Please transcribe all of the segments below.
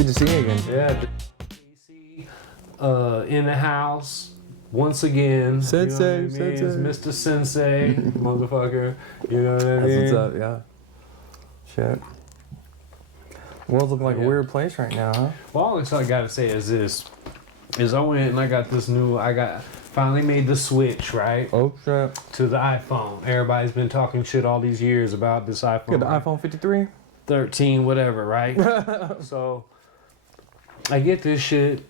Good to see you again. Yeah, Casey, in the house once again. Sensei, you know what I mean? Sensei. It's Mr. Sensei, motherfucker. You know what I mean? That's what's up, yeah. Shit. World's looking like a weird place right now, huh? Well, all I gotta say is this: I went and I got this new. Finally made the switch, right? Oh shit. To the iPhone. Everybody's been talking shit all these years about this iPhone. You got the iPhone 53? 13, whatever, right? So I get this shit.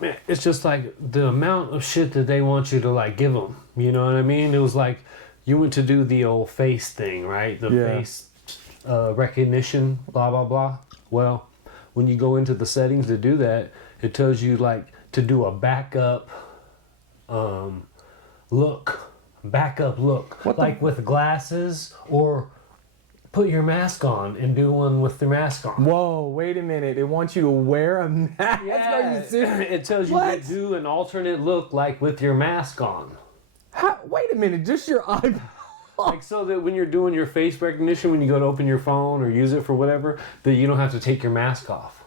Man, it's just like the amount of shit that they want you to like give them. You know what I mean? It was like you went to do the old face thing, right? The face recognition, blah, blah, blah. Well, when you go into the settings to do that, it tells you like to do a backup look. Like with glasses, or put your mask on and do one with the mask on. Whoa, wait a minute. It wants you to wear a mask? Yeah, Are you serious? it tells you to do an alternate look like with your mask on. Wait a minute, just your iPhone? Like so that when you're doing your face recognition, when you go to open your phone or use it for whatever, that you don't have to take your mask off.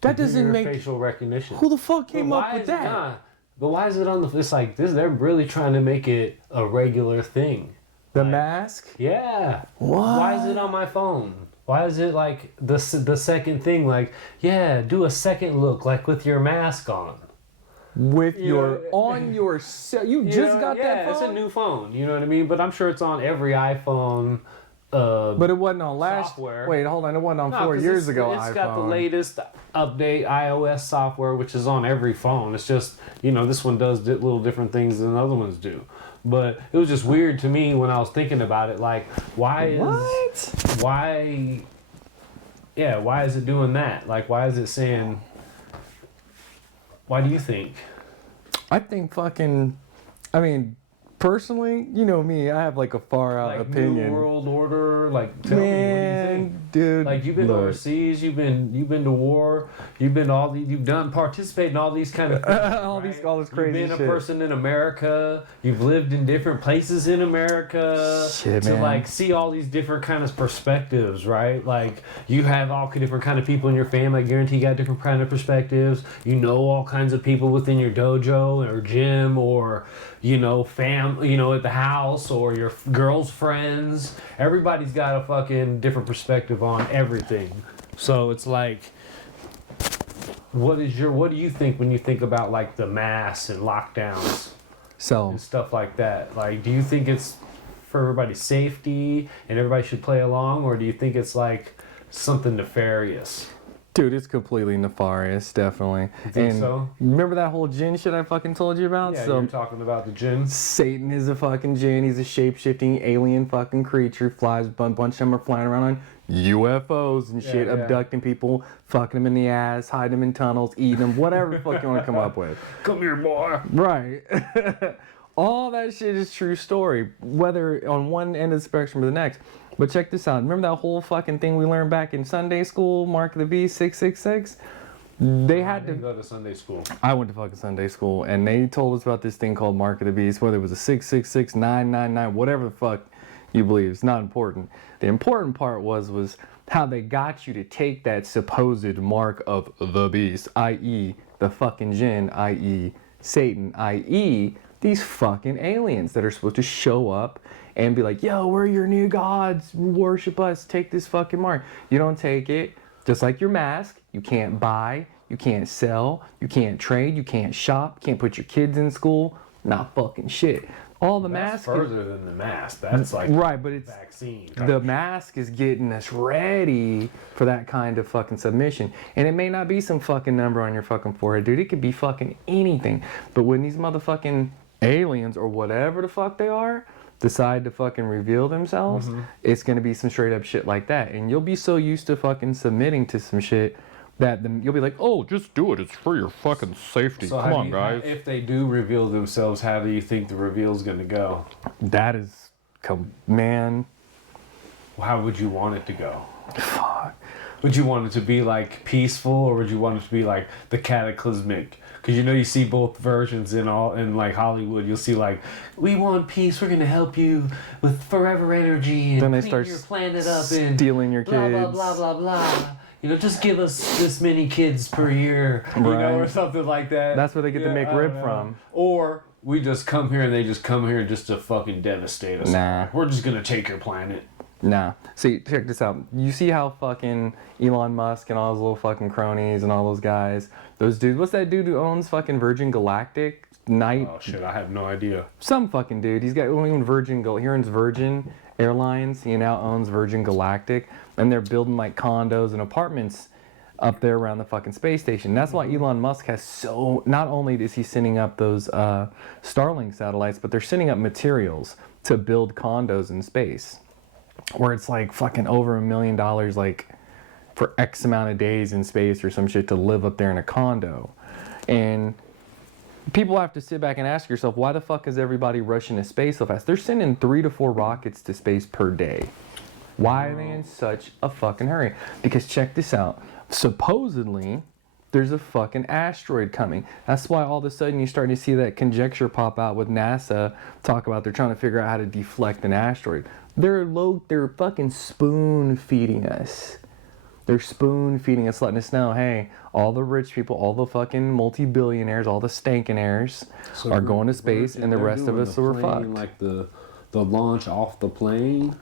That doesn't make facial recognition. Who the fuck came up with that? But why is it on the? It's like this. They're really trying to make it a regular thing. The mask? Yeah. What? Why is it on my phone? Why is it like the second thing? Like, yeah, do a second look like with your mask on. With on your cell. You just got that phone? Yeah, it's a new phone. You know what I mean? But I'm sure it's on every iPhone. But it wasn't on last. Software. Wait, hold on. It wasn't on 4 years ago. It's iPhone. got the latest update iOS software, which is on every phone. It's just this one does little different things than other ones do. But it was just weird to me when I was thinking about it. Like, why is it doing that? Like, why is it saying? Why do you think? I think personally, you know me, I have like a far out opinion. New World Order, like tell me, what do you think? Dude, like you've been overseas, you've been to war, you've participate in all these kind of things, all this crazy shit. You've been a person in America, you've lived in different places in America, like see all these different kind of perspectives, right? Like you have all different kind of people in your family. I guarantee you got different kind of perspectives. You know all kinds of people within your dojo or gym or family, at the house or your girl's friends. Everybody's got a fucking different perspective on everything. So it's like, what do you think when you think about like the masks and lockdowns and stuff like that? Like, do you think it's for everybody's safety and everybody should play along, or do you think it's like something nefarious? Dude, it's completely nefarious, definitely. You think so? Remember that whole jinn shit I fucking told you about? Yeah, you're talking about the jinn. Satan is a fucking jinn. He's a shape-shifting alien fucking creature. Flies, a bunch of them are flying around on UFOs and shit, abducting people, fucking them in the ass, hiding them in tunnels, eating them, whatever the fuck you want to come up with. Come here, boy. Right. All that shit is true story, whether on one end of the spectrum or the next. But check this out. Remember that whole fucking thing we learned back in Sunday school, Mark of the Beast 666? I didn't go to Sunday school. I went to fucking Sunday school, and they told us about this thing called Mark of the Beast, whether it was a 666, 999, whatever the fuck you believe. It's not important. The important part was how they got you to take that supposed mark of the beast, i.e. the fucking jinn, i.e. Satan, i.e. these fucking aliens that are supposed to show up and be like, yo, we're your new gods, worship us, take this fucking mark. You don't take it. Just like your mask, you can't buy, you can't sell, you can't trade, you can't shop, can't put your kids in school. Not fucking shit. All the masks. That's further than the mask. That's like but it's vaccine. The mask is getting us ready for that kind of fucking submission. And it may not be some fucking number on your fucking forehead, dude. It could be fucking anything. But when these motherfucking aliens or whatever the fuck they are decide to fucking reveal themselves, it's gonna be some straight up shit like that. And you'll be so used to fucking submitting to some shit that you'll be like, oh, just do it. It's for your fucking safety. So come on, guys. If they do reveal themselves, how do you think the reveal's gonna go? That is, man. How would you want it to go? Fuck. Would you want it to be like peaceful, or would you want it to be like the cataclysmic? Because you see both versions in like Hollywood. You'll see like, we want peace. We're gonna help you with forever energy and then they clean start your planet up and stealing your kids. Blah blah blah blah blah. just give us this many kids per year, or something like that. That's where they get the McRib from. Or we just come here and they just come here just to fucking devastate us. Nah. We're just gonna take your planet. Nah. See, check this out. You see how fucking Elon Musk and all those little fucking cronies and all those guys, those dudes, what's that dude who owns fucking Virgin Galactic? Oh shit, I have no idea. Some fucking dude. He owns Virgin Airlines. He now owns Virgin Galactic. And they're building like condos and apartments up there around the fucking space station. That's why Elon Musk has not only is he sending up those Starlink satellites, but they're sending up materials to build condos in space. Where it's like fucking over $1 million like for X amount of days in space or some shit to live up there in a condo. And people have to sit back and ask yourself, why the fuck is everybody rushing to space so fast? They're sending 3 to 4 rockets to space per day. Why are they in such a fucking hurry? Because check this out. Supposedly, there's a fucking asteroid coming. That's why all of a sudden you're starting to see that conjecture pop out with NASA talk about they're trying to figure out how to deflect an asteroid. They're fucking spoon feeding us. They're spoon feeding us, letting us know, hey, all the rich people, all the fucking multi-billionaires, all the stankin' are going to space, and the rest of us are fucked. Like the launch off the plane.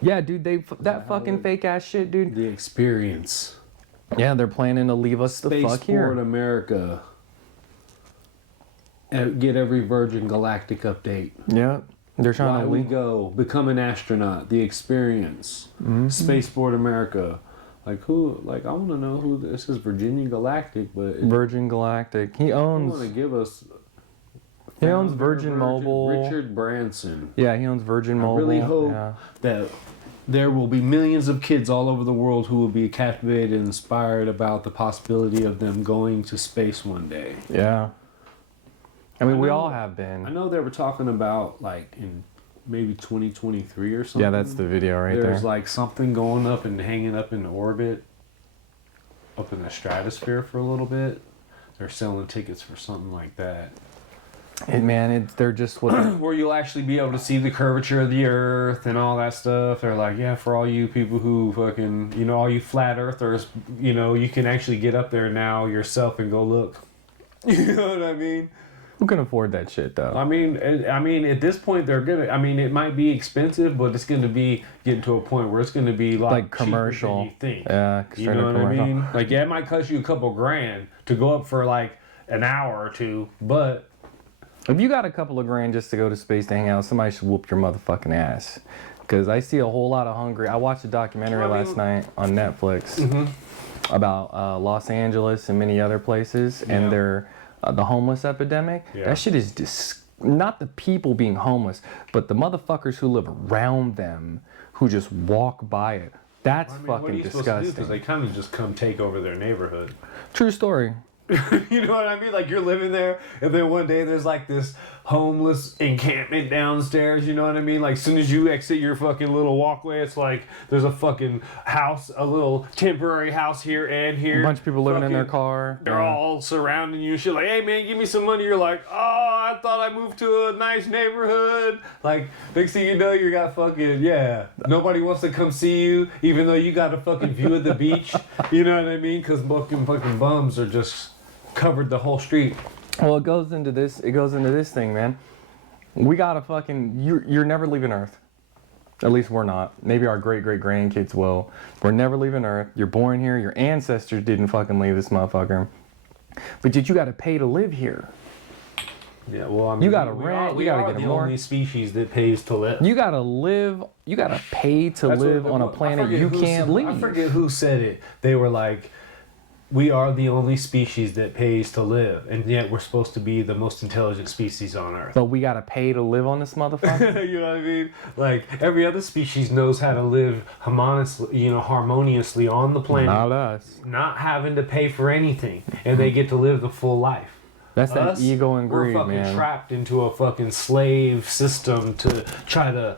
Yeah, dude, that fucking fake ass shit, dude. The experience. Yeah, they're planning to leave us the fuck here. Spaceport America. And get every Virgin Galactic update. Yeah, they're trying to we go, become an astronaut, the experience. Mm-hmm. Spaceport America. Like who? Like I want to know who this is. Virginia Galactic, but Virgin Galactic. He owns. Want to give us. He owns Virgin Mobile. Richard Branson. Yeah, he owns Virgin Mobile. I really hope that there will be millions of kids all over the world who will be captivated and inspired about the possibility of them going to space one day. Yeah. I mean, we all have been. I know they were talking about like in maybe 2023 or something. Yeah, that's the video right there. There's like something going up and hanging up in orbit, up in the stratosphere for a little bit. They're selling tickets for something like that. They're just what where you'll actually be able to see the curvature of the Earth and all that stuff. They're like, yeah, for all you people who fucking, all you flat earthers, you can actually get up there now yourself and go look. You know what I mean? Who can afford that shit though? I mean, at this point they're gonna. I mean, it might be expensive, but it's gonna be getting to a point where it's gonna be like commercial. Cheaper than you think. Yeah, you know what I mean? Like, yeah, it might cost you a couple grand to go up for like an hour or two, but if you got a couple of grand just to go to space to hang out, somebody should whoop your motherfucking ass. Because I see a whole lot of hungry. I watched a documentary last night on Netflix about Los Angeles and many other places, and the homeless epidemic. Yeah. That shit is not the people being homeless, but the motherfuckers who live around them, who just walk by it. That's fucking disgusting. Because they kind of just come take over their neighborhood. True story. You know what I mean? Like, you're living there, and then one day there's like this homeless encampment downstairs, you know what I mean? Like, as soon as you exit your fucking little walkway, it's like there's a fucking house, a little temporary house here and here. A bunch of people living in their car. They're all surrounding you and shit, like, hey man, give me some money. You're like, oh, I thought I moved to a nice neighborhood. Like, next thing you know, you got fucking, nobody wants to come see you, even though you got a fucking view of the beach. You know what I mean? Because fucking bums are just covered the whole street. Well, it goes into this thing, man. We gotta fucking, you're never leaving Earth. At least we're not. Maybe our great grandkids will. We're never leaving Earth. You're born here. Your ancestors didn't fucking leave this motherfucker. But you gotta pay to live here. Yeah, well, I mean, you gotta rent. You gotta get the only species that pays to live. You gotta live. You gotta pay to live on a planet you can't leave. I forget who said it. They were like, we are the only species that pays to live, and yet we're supposed to be the most intelligent species on Earth. But we gotta pay to live on this motherfucker? You know what I mean? Like, every other species knows how to live harmoniously on the planet. Not us. Not having to pay for anything, and they get to live the full life. That's that ego and greed, man. We're fucking man. trapped into a fucking slave system to try to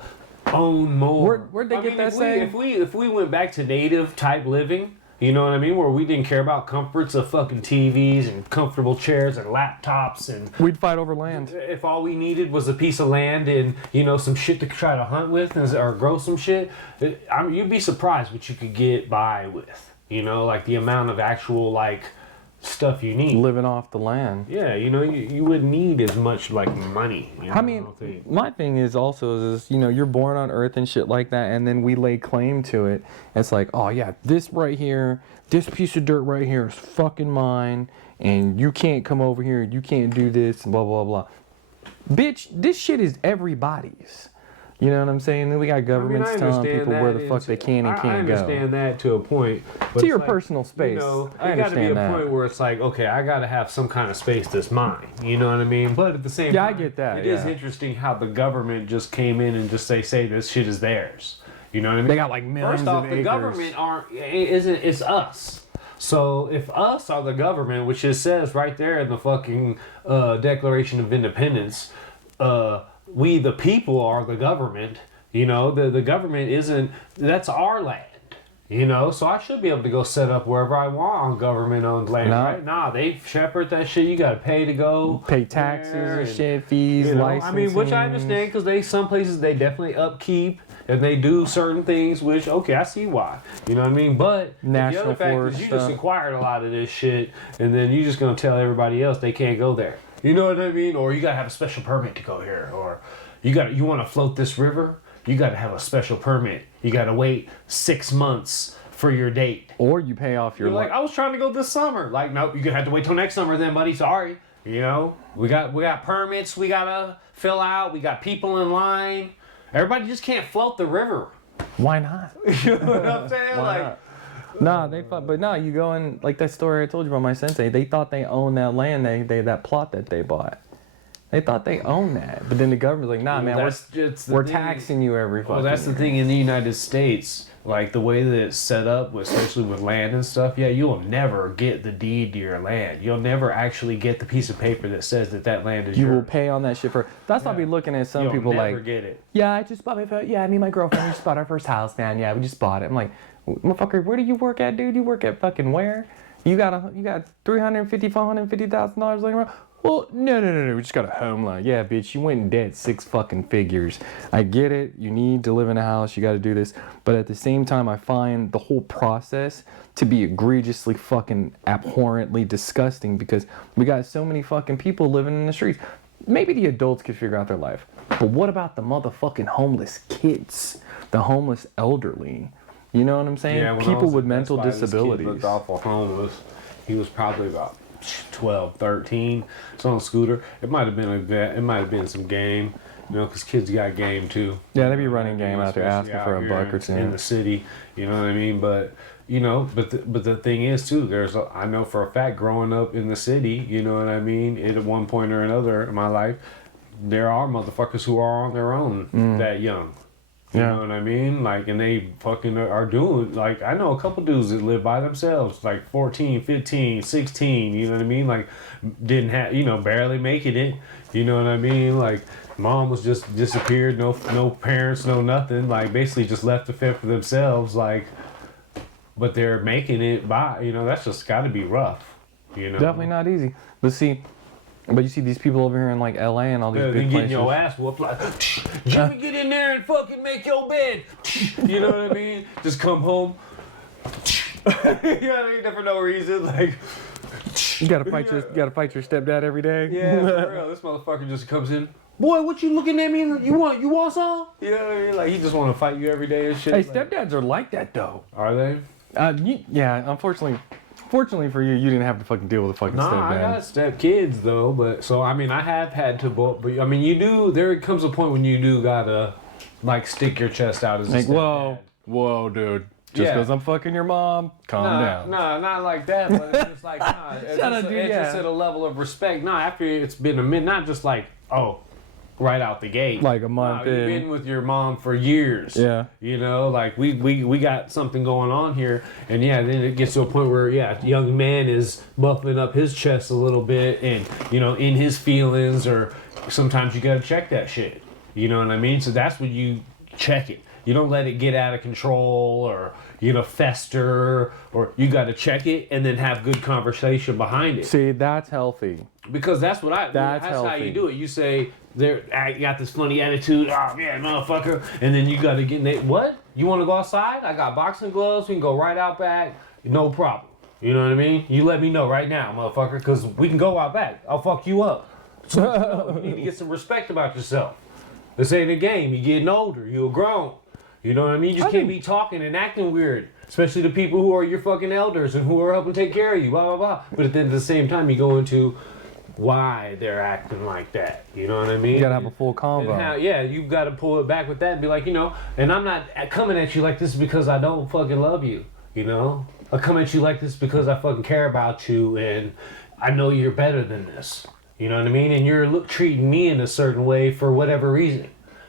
own more. Where'd they get that saying? If we went back to native type living, you know what I mean? Where we didn't care about comforts of fucking TVs and comfortable chairs and laptops and... We'd fight over land. If all we needed was a piece of land and, some shit to try to hunt with or grow some shit, you'd be surprised what you could get by with. You know, like the amount of actual like stuff you need. Living off the land. Yeah, you know, you wouldn't need as much like money. You know, I mean, my thing is also is, you know, you're born on Earth and shit like that, and then we lay claim to it. It's like, oh yeah, this right here, this piece of dirt right here is fucking mine, and you can't come over here, you can't do this, and blah blah blah. Bitch, this shit is everybody's. You know what I'm saying? Then we got governments telling people where the fuck they can and can't go. I understand that to a point. But to your personal space. You know, I understand that. Got to be a point where it's like, okay, I got to have some kind of space that's mine. You know what I mean? But at the same time, I get that. It is interesting how the government just came in and just say this shit is theirs. You know what I mean? They got like millions of acres. First off, the government it's us. So if us are the government, which it says right there in the fucking Declaration of Independence, we the people are the government. You know, the government isn't, that's our land. You know, so I should be able to go set up wherever I want on government-owned land, right? Nah, they shepherd that shit. You got to pay to go. Pay taxes and shit, fees, you know, licensing. I mean, which I understand because some places they definitely upkeep and they do certain things, which, okay, I see why. You know what I mean? But National the other fact is you just acquired a lot of this shit and then you're just going to tell everybody else they can't go there. You know what I mean? Or you got to have a special permit to go here. Or you want to float this river? You got to have a special permit. You got to wait 6 months for your date. Or you pay off your... You're like, I was trying to go this summer. Like, nope, you're going to have to wait till next summer then, buddy. Sorry. You know, we got permits we got to fill out. We got people in line. Everybody just can't float the river. Why not? You know what I'm saying? Why not? Nah, you go in, like that story I told you about my sensei. They thought they owned that land, that plot that they bought. They thought they owned that, but then the government's like, nah, man, we're taxing you every fucking year. Well, that's the thing in the United States, like the way that it's set up, especially with land and stuff, yeah, you'll never get the deed to your land. You'll never actually get the piece of paper that says that land is yours. You will pay on that shit for... That's why I'll be looking at some people like... You'll never get it. Yeah, I just bought me and my girlfriend just bought our first house, man. Yeah, we just bought it. I'm like, motherfucker, where do you work at, dude? You work at fucking where? You got $450,000 laying around? Well, no. We just got a home loan. Yeah, bitch, you went in debt 6 fucking figures. I get it. You need to live in a house. You got to do this. But at the same time, I find the whole process to be egregiously fucking abhorrently disgusting because we got so many fucking people living in the streets. Maybe the adults could figure out their life. But what about the motherfucking homeless kids? The homeless elderly? You know what I'm saying? Yeah, people with mental disabilities. This kid looked awful homeless. He was probably about 12, 13. It's on a scooter. It might have been some game, you know, because kids got game too. Yeah, they be running game out there asking for a buck or two in the city. You know what I mean? But you know, but the thing is too. I know for a fact, growing up in the city, you know what I mean. At one point or another in my life, there are motherfuckers who are on their own that young. You know what I mean? Like, and they fucking are doing, like, I know a couple dudes that live by themselves, like 14, 15, 16, you know what I mean? Like, didn't have, you know, barely making it, you know what I mean? Like, mom was just disappeared, no parents, no nothing, like, basically just left to fend for themselves, like, but they're making it by, you know, that's just got to be rough, you know? Definitely not easy. But you see these people over here in like LA and all these big places. Getting your ass whooped like, Jimmy, get in there and fucking make your bed. You know what I mean? Just come home. You know what I mean? For no reason, like. You gotta fight your stepdad every day. Yeah, for real. This motherfucker just comes in. Boy, what you looking at me? You want some? You know what I mean? Like he just want to fight you every day and shit. Hey, stepdads are like that though. Are they? Yeah, unfortunately. Fortunately for you, you didn't have to fucking deal with a fucking stepdad. Nah, I got step kids though, but so I mean, I have had to, but I mean, you do. There comes a point when you do gotta, like, stick your chest out as a stepdad. Whoa, dude. Just because I'm fucking your mom, calm down. Nah, not like that. But it's just like, it's just at a level of respect. Nah, after it's been a minute, not just like, right out the gate. Like a month in. You've been with your mom for years. Yeah. You know, like we got something going on here. And yeah, then it gets to a point where, yeah, young man is buffing up his chest a little bit and, you know, in his feelings, or sometimes you got to check that shit. You know what I mean? So that's when you check it. You don't let it get out of control or, you know, fester, or you got to check it and then have good conversation behind it. See, that's healthy. Because that's how you do it. You say, you got this funny attitude, oh yeah, motherfucker, and then you got to get, what? You want to go outside? I got boxing gloves, we can go right out back. no problem. You know what I mean? You let me know right now, motherfucker, because we can go out back. I'll fuck you up. So, you need to get some respect about yourself. This ain't a game. You're getting older. You're grown. You know what I mean? You just can't be talking and acting weird. Especially the people who are your fucking elders and who are helping take care of you, blah, blah, blah. But then at the same time, you go into why they're acting like that. You know what I mean? You gotta have a full convo. Yeah, you've got to pull it back with that and be like, you know, and I'm not coming at you like this because I don't fucking love you, you know? I come at you like this because I fucking care about you and I know you're better than this. You know what I mean? And you're treating me in a certain way for whatever reason.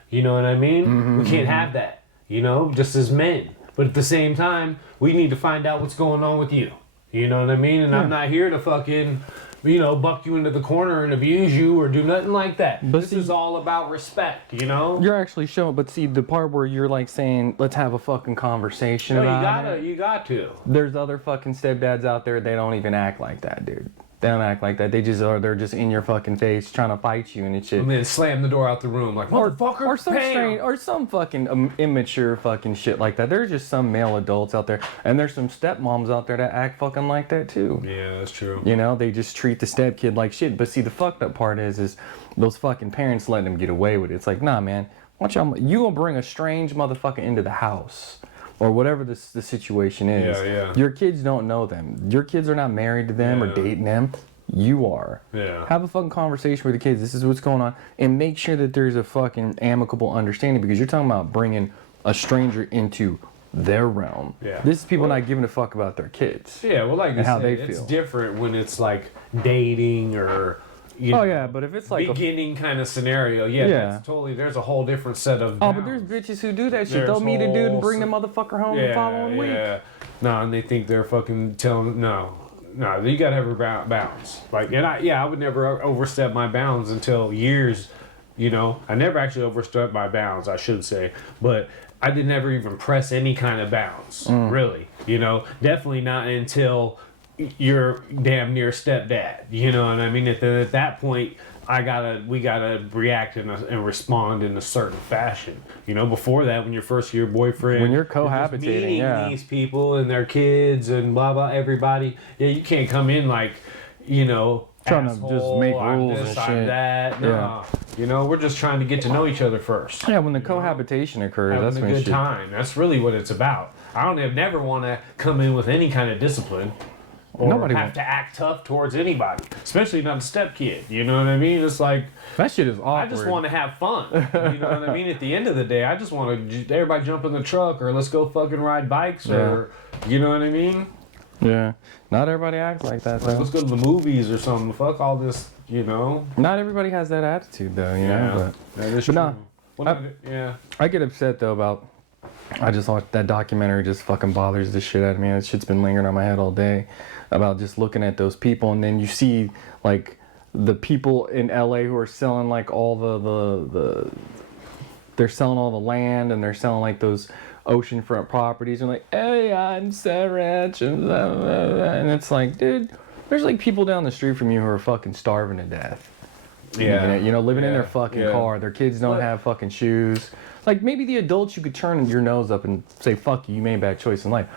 You know what I mean? Mm-hmm, we can't have that, you know, just as men. But at the same time, we need to find out what's going on with you. You know what I mean? And I'm not here to fucking, you know, buck you into the corner and abuse you or do nothing like that. But this is all about respect, you know? You're actually showing, but see, the part where you're like saying, let's have a fucking conversation about it. You got to. There's other fucking stepdads out there, they don't even act like that, dude. They don't act like that. They're just in your fucking face trying to fight you and shit. And then slam the door out the room like, motherfucker, or some strange, or some fucking immature fucking shit like that. There's just some male adults out there, and there's some stepmoms out there that act fucking like that too. Yeah, that's true. You know, they just treat the stepkid like shit. But see, the fucked up part is those fucking parents letting them get away with it. It's like, nah, man, you gonna bring a strange motherfucker into the house. Or whatever the situation is. Yeah. Your kids don't know them. Your kids are not married to them or dating them. You are. Yeah. Have a fucking conversation with the kids. This is what's going on. And make sure that there's a fucking amicable understanding because you're talking about bringing a stranger into their realm. Yeah. This is people not giving a fuck about their kids. Yeah, well, like you how said, they it's feel. different when it's like dating or... You know, yeah, but if it's like beginning kind of scenario, that's totally. There's a whole different set of. But there's bitches who do that shit. They'll meet a dude and bring the motherfucker home the following week. No, and they think they're fucking telling. No, you gotta have a bounds. Like, and I would never overstep my bounds until years. You know, I never actually overstepped my bounds. I should say, but I did never even press any kind of bounds. Really, you know, definitely not until. You're damn near stepdad, you know what I mean? At that point, we gotta react and respond in a certain fashion. You know, before that, when you're first year boyfriend, when you're cohabitating, these people and their kids and blah blah everybody, you can't come in like, you know, trying asshole, to just make rules I'm this, and shit. I'm that. No, you know, we're just trying to get to know each other first. Yeah, when the cohabitation occurs, that's when when good time. That's really what it's about. I don't never want to come in with any kind of discipline. Or Nobody have to act tough towards anybody, especially not a stepkid. You know what I mean? It's like that shit is awkward. I just want to have fun. You know what I mean? At the end of the day, I just want to everybody jump in the truck or let's go fucking ride bikes or you know what I mean? Yeah, not everybody acts like that. Though. Let's go to the movies or something. Fuck all this, you know. Not everybody has that attitude though, you know. But that is true. I get upset though about. I just watched that documentary. Just fucking bothers the shit out of me. That shit's been lingering on my head all day. About just looking at those people, and then you see like the people in LA who are selling like all they're selling all the land and they're selling like those oceanfront properties and like, hey, I'm so rich and blah, blah, blah. And it's like, dude, there's like people down the street from you who are fucking starving to death. Yeah, you know, living in their fucking car. Their kids don't have fucking shoes. Like maybe the adults you could turn your nose up and say, fuck you, you made a bad choice in life.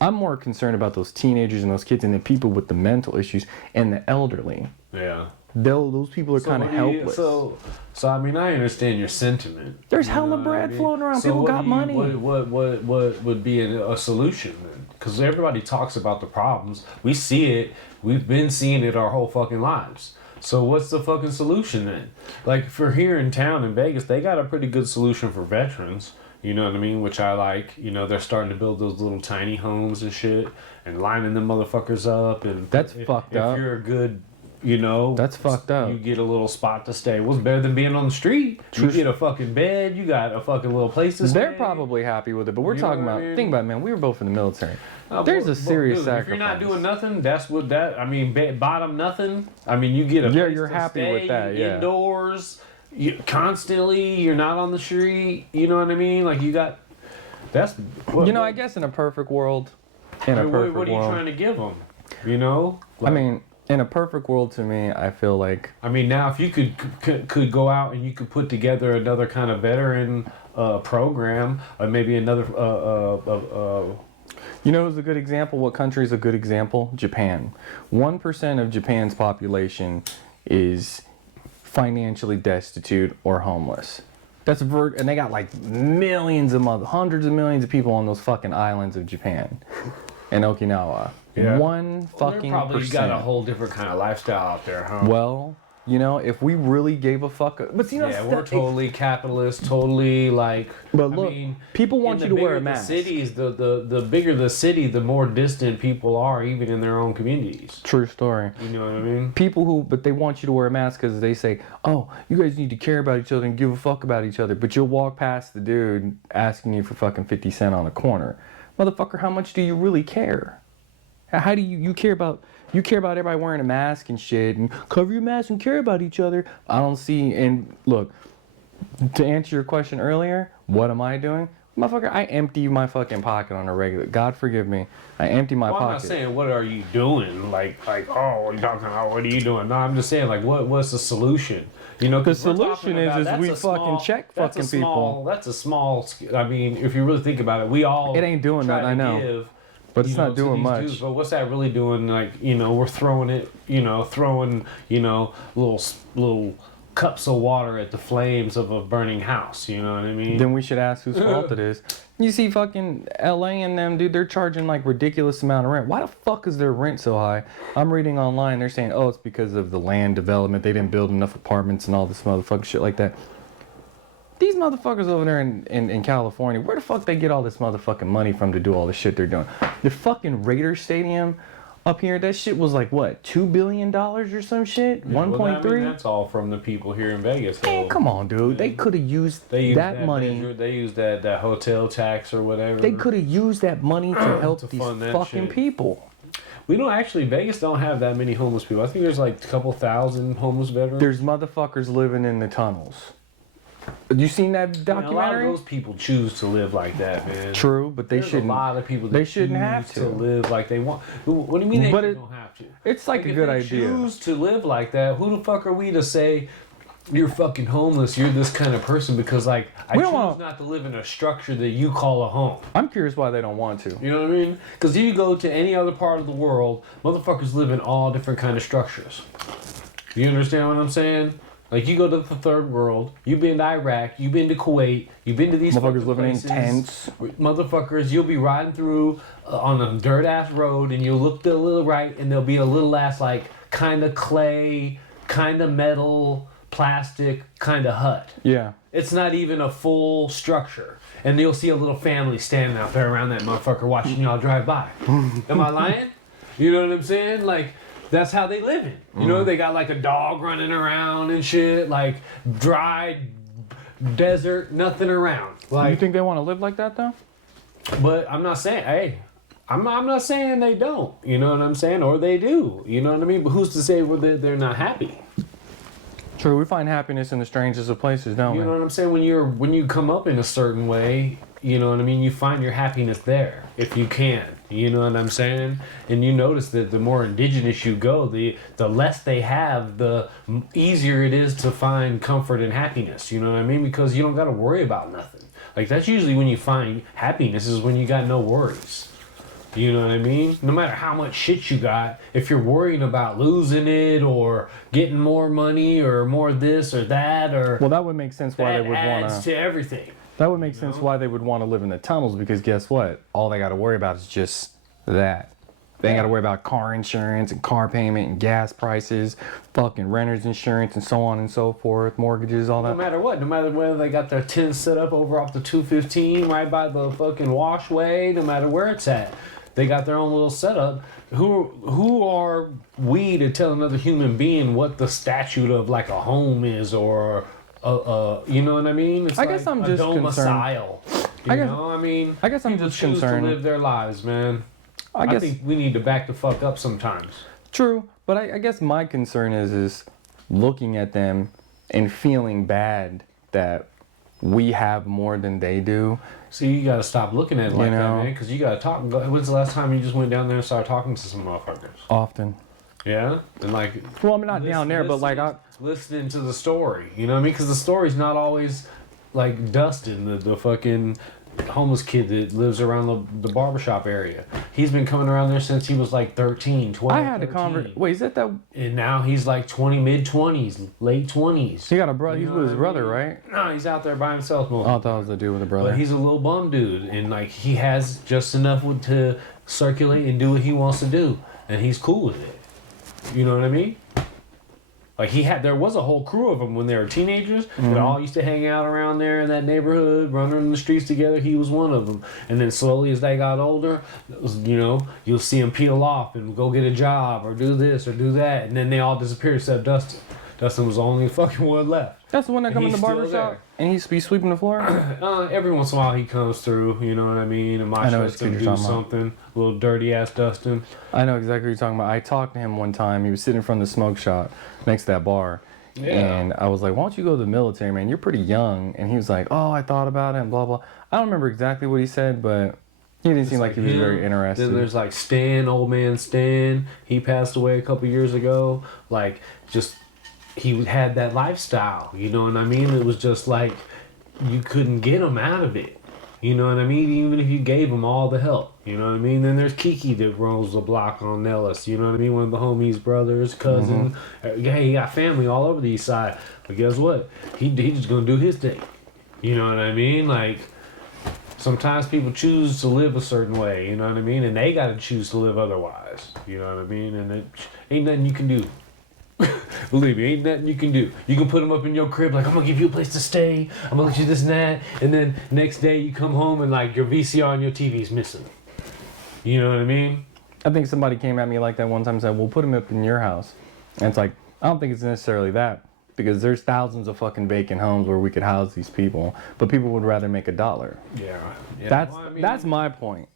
I'm more concerned about those teenagers and those kids and the people with the mental issues and the elderly. Yeah. Those people are kind of helpless. So I mean, I understand your sentiment. There's hella bread floating around. People got money. What would be a solution then? Because everybody talks about the problems. We see it. We've been seeing it our whole fucking lives. So what's the fucking solution then? Like for here in town in Vegas, they got a pretty good solution for veterans. You know what I mean? Which I like. You know, they're starting to build those little tiny homes and shit and lining them motherfuckers up. And that's fucked up. If you're a good, you know, that's fucked up. You get a little spot to stay. What's better than being on the street? You get a fucking bed. You got a fucking little place to stay. They're probably happy with it, but we're talking about. Think about it, man. We were both in the military. There's a serious sacrifice. If you're not doing nothing, that's what that. I mean, bottom nothing. I mean, you get a place you're to happy stay, with that. Yeah. Indoors, constantly. You're not on the street. You know what I mean? Like you got. That's. I guess in a perfect world. What are you trying to give them? You know. Like, I mean, in a perfect world, to me, I feel like. I mean, now if you could go out and you could put together another kind of veteran program, or maybe another. You know who's a good example? What country is a good example? Japan. 1% of Japan's population is financially destitute or homeless. That's and they got like hundreds of millions of people on those fucking islands of Japan and Okinawa. Yeah. Fucking probably percent. got a whole different kind of lifestyle out there, huh? Well, you know, if we really gave a fuck, but you know, yeah, we're totally capitalist, totally like. But look, people want you to wear a mask. The bigger the city, the more distant people are, even in their own communities. True story. You know what I mean? But they want you to wear a mask because they say, oh, you guys need to care about each other and give a fuck about each other. But you'll walk past the dude asking you for fucking 50 cents on a corner. Motherfucker, how much do you really care? How do you care about everybody wearing a mask and shit and cover your mask and care about each other? I don't see. And look, to answer your question earlier, what am I doing? Motherfucker, I empty my fucking pocket on a regular. God forgive me. I empty my pocket. I'm not saying what are you doing? Like oh, you're talking about what are you doing? No, I'm just saying like what's the solution? You know, the solution is we fucking check fucking people. That's a small. I mean, if you really think about it, we all. It ain't doing that. I know. But it's not doing much. Dudes, but what's that really doing? Like, you know, we're throwing little cups of water at the flames of a burning house. You know what I mean? Then we should ask whose fault it is. You see fucking LA and them, dude, they're charging like ridiculous amount of rent. Why the fuck is their rent so high? I'm reading online, they're saying, oh, it's because of the land development. They didn't build enough apartments and all this motherfucking shit like that. These motherfuckers over there in California, where the fuck they get all this motherfucking money from to do all the shit they're doing? The fucking Raiders Stadium up here, that shit was like, what, $2 billion or some shit? Yeah, 1.3? Well, I mean, that's all from the people here in Vegas. Man, come on, dude. They could have used that money. They used that hotel tax or whatever. They could have used that money to help these fucking shit. People. We don't actually, Vegas don't have that many homeless people. I think there's like a couple thousand homeless veterans. There's motherfuckers living in the tunnels. You seen that documentary? A lot of those people choose to live like that, man. True, but they shouldn't. A lot of people. They shouldn't have to live like they want. What do you mean they don't have to? It's like a good idea. If they choose to live like that, who the fuck are we to say you're fucking homeless? You're this kind of person because like I choose not to live in a structure that you call a home. I'm curious why they don't want to. You know what I mean? Because if you go to any other part of the world, motherfuckers live in all different kind of structures. You understand what I'm saying? Like, you go to the third world, you've been to Iraq, you've been to Kuwait, you've been to these motherfuckers living places, in tents. Motherfuckers, you'll be riding through on a dirt-ass road, and you'll look to the little right, and there'll be a little-ass, like, kind of clay, kind of metal, plastic, kind of hut. Yeah. It's not even a full structure. And you'll see a little family standing out there around that motherfucker watching y'all drive by. Am I lying? You know what I'm saying? Like... That's how they live in. You know, they got like a dog running around and shit, like dry desert, nothing around. Like, you think they want to live like that though? But I'm not saying, hey, I'm not saying they don't. You know what I'm saying? Or they do. You know what I mean? But who's to say they're not happy? True, we find happiness in the strangest of places, don't we? You know what I'm saying? When you come up in a certain way, you know what I mean? You find your happiness there, if you can. You know what I'm saying? And you notice that the more indigenous you go, the less they have, the easier it is to find comfort and happiness. You know what I mean? Because you don't got to worry about nothing. Like, that's usually when you find happiness, is when you got no worries. You know what I mean? No matter how much shit you got, if you're worrying about losing it or getting more money or more this or that, or... Well, that would make sense why they would want to... That adds to everything. That would make sense why they would want to live in the tunnels, because guess what? All they got to worry about is just that. They ain't got to worry about car insurance and car payment and gas prices, fucking renter's insurance and so on and so forth, mortgages, all that. No matter what, no matter whether they got their tent set up over off the 215 right by the fucking washway, no matter where it's at, they got their own little setup. Who are we to tell another human being what the statute of like a home is, or you know what I mean? It's I guess I'm just domicile. I guess I'm just concerned. To live their lives, man. I think we need to back the fuck up sometimes. True, but I guess my concern is looking at them and feeling bad that we have more than they do. See, you gotta stop looking at it like that, man, because you gotta talk. When's the last time you just went down there and started talking to some motherfuckers? Often. Yeah? And like... Well, I'm not down there, but like... Listening to the story, you know what I mean? Because the story's not always like Dustin, the fucking homeless kid that lives around the barbershop area. he's been coming around there since he was like 13, 12, I had a 13. Wait, is that that? And now he's like 20, mid-20s, late 20s. He got a brother. You He's know with his what I brother, mean? right? No, he's out there by himself most Oh, I of the thought it time. was the dude with the brother. But he's a little bum dude, and like he has just enough to circulate and do what he wants to do, and he's cool with it. You know what I mean? Like there was a whole crew of them when they were teenagers that all used to hang out around there in that neighborhood, running in the streets together. He was one of them. And then slowly as they got older, you'll see them peel off and go get a job or do this or do that, and then they all disappeared except Dustin. Dustin was the only fucking one left. That's the one that And come in he's the still barbershop there. and he's be sweeping the floor. Every once in a while he comes through, you know what I mean? And my I know shirts which kid to you're do talking about. something. Little dirty ass Dustin. I know exactly what you're talking about. I talked to him one time. He was sitting in front of the smoke shop next to that bar. Yeah. And I was like, why don't you go to the military, man? You're pretty young. And he was like, oh, I thought about it and blah, blah. I don't remember exactly what he said, but he didn't seem like he was him. very interested. Then there's like Stan, old man Stan. He passed away a couple years ago. Like, just, he had that lifestyle, you know what I mean? It was just like, you couldn't get him out of it. You know what I mean? Even if you gave him all the help. You know what I mean? Then there's Kiki that rolls the block on Nellis. You know what I mean? One of the homies' brothers, cousin. Yeah, he got family all over the east side. But guess what? He just gonna do his thing. You know what I mean? Like, sometimes people choose to live a certain way. You know what I mean? And they gotta choose to live otherwise. You know what I mean? And it ain't nothing you can do. Believe me, ain't nothing you can do. You can put them up in your crib, like, I'm gonna give you a place to stay, I'm gonna let you this and that, and then next day you come home and like your VCR and your TV's missing. You know what I mean? I think somebody came at me like that one time and said, we'll put him up in your house. And it's like, I don't think it's necessarily that, because there's thousands of fucking vacant homes where we could house these people, but people would rather make $1. Yeah. That's my point.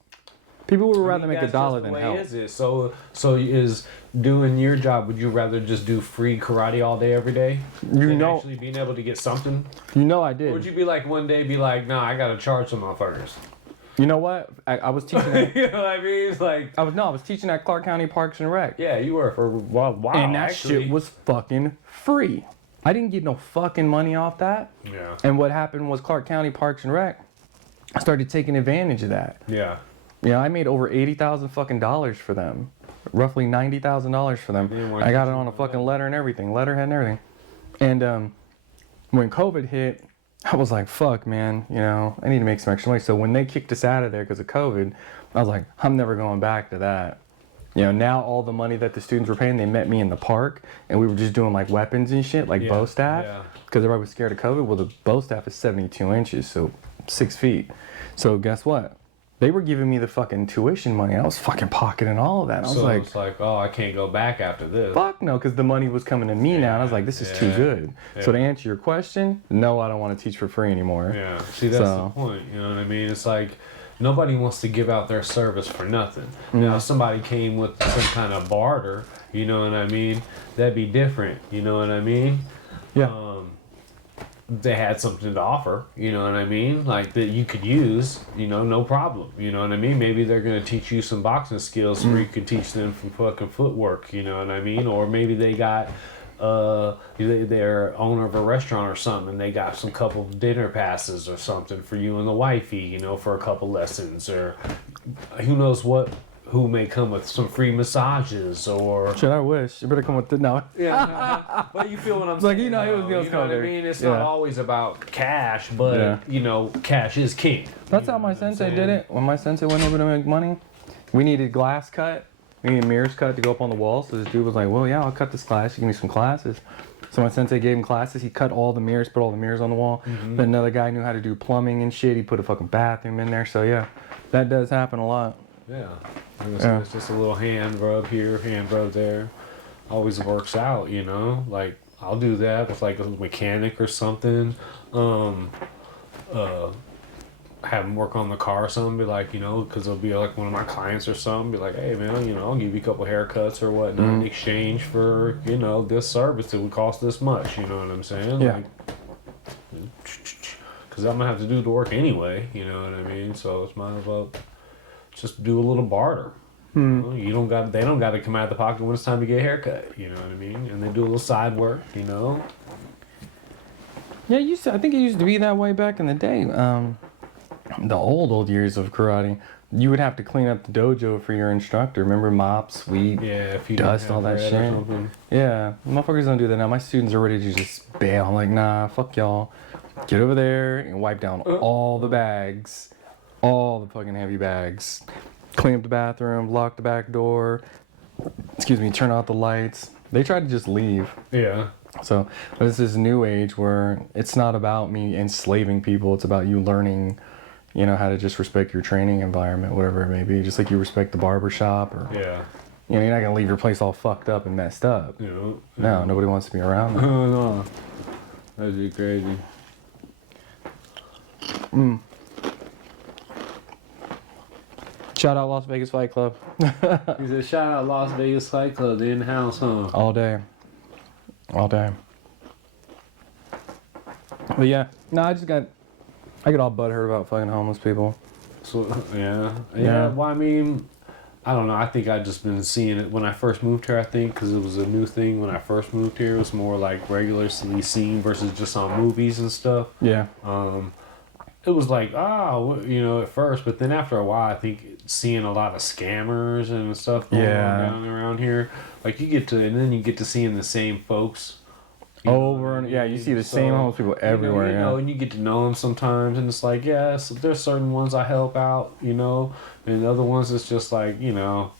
People would rather make $1 than help. Is it? So is doing your job, would you rather just do free karate all day every day? Than actually being able to get something? You know I did. Or would you be like one day nah, I gotta charge some motherfuckers? You know what? I was teaching at, You know what I mean? It's like, I was teaching at Clark County Parks and Rec. yeah, you were for a while. And that actually. shit was fucking free. I didn't get no fucking money off that. Yeah. And what happened was Clark County Parks and Rec, I started taking advantage of that. Yeah. You know, I made over $80,000 fucking dollars for them. Roughly $90,000 for them. I got it on a fucking letterhead and everything. And when COVID hit, I was like, fuck, man, you know, I need to make some extra money. So when they kicked us out of there because of COVID, I was like, I'm never going back to that. You know, now all the money that the students were paying, they met me in the park, and we were just doing like weapons and shit, like bow staff. Because everybody was scared of COVID. Well, the bow staff is 72 inches, so 6 feet. So guess what? They were giving me the fucking tuition money. I was fucking pocketing all of that. I was like, it's like, oh, I can't go back after this. fuck no, because the money was coming to me now. And I was like, this is too good. So to answer your question, no, I don't want to teach for free anymore. Yeah, see, that's the point. You know what I mean? It's like, nobody wants to give out their service for nothing. Now, if somebody came with some kind of barter, you know what I mean? That'd be different. You know what I mean? Yeah. They had something to offer, you know what I mean? Like that you could use, you know, no problem. You know what I mean? Maybe they're going to teach you some boxing skills where you could teach them from fucking footwork, you know what I mean? Or maybe they got, they're owner of a restaurant or something and they got some couple dinner passes or something for you and the wifey, you know, for a couple lessons, or who knows who may come with some free massages or... Shit, I wish. You better come with the... No. Yeah, but you feel what I'm saying. Like, you know, it was you know what I mean? It's not always about cash, but, you know, cash is king. That's how my sensei did it. When my sensei went over to make money, we needed glass cut. We needed mirrors cut to go up on the wall. So this dude was like, well, yeah, I'll cut this glass. You give me some classes. So my sensei gave him classes. He cut all the mirrors, put all the mirrors on the wall. Then another guy knew how to do plumbing and shit. He put a fucking bathroom in there. So, yeah, that does happen a lot. Yeah. It's just a little hand rub here, hand rub there. Always works out, you know? Like, I'll do that with like a mechanic or something. Have him work on the car or something. Be like, you know, because it'll be like one of my clients or something. Be like, hey, man, you know, I'll give you a couple haircuts or whatnot in exchange for, you know, this service. It would cost this much. You know what I'm saying? Yeah. Like, because I'm going to have to do the work anyway. You know what I mean? So it's might as well just do a little barter. You know, they don't got to come out of the pocket when it's time to get a haircut. You know what I mean? And they do a little side work, you know? Yeah, I think it used to be that way back in the day. the old years of karate, you would have to clean up the dojo for your instructor. Remember, mop, sweep, if you dust, all that shit. Yeah, motherfuckers don't do that now. My students are ready to just bail. I'm like, nah, fuck y'all. Get over there and wipe down all the bags, all the fucking heavy bags. Clean up the bathroom, lock the back door. Excuse me, turn out the lights. They try to just leave. Yeah. So, but it's this new age where it's not about me enslaving people. It's about you learning, you know, how to just respect your training environment, whatever it may be. Just like you respect the barber shop, or Yeah. you know, you're not gonna leave your place all fucked up and messed up. Yeah. No, nobody wants to be around that. No. That'd be crazy. Shout out Las Vegas Fight Club. He said, shout out Las Vegas Fight Club, the in-house, huh? All day. All day. But yeah, no, I get all butthurt about fucking homeless people. So, yeah. Well, I mean, I don't know. I think I've just been seeing it when I first moved here, I think, because it was a new thing when I first moved here. It was more like regularly seen versus just on movies and stuff. Yeah. It was like, you know, at first, but then after a while, I think seeing a lot of scammers and stuff going on down around here, like and then you get to seeing the same folks. Over and you see the same homeless people everywhere. You know, and you get to know them sometimes, and it's like, yes, there's certain ones I help out, you know, and other ones it's just like, you know,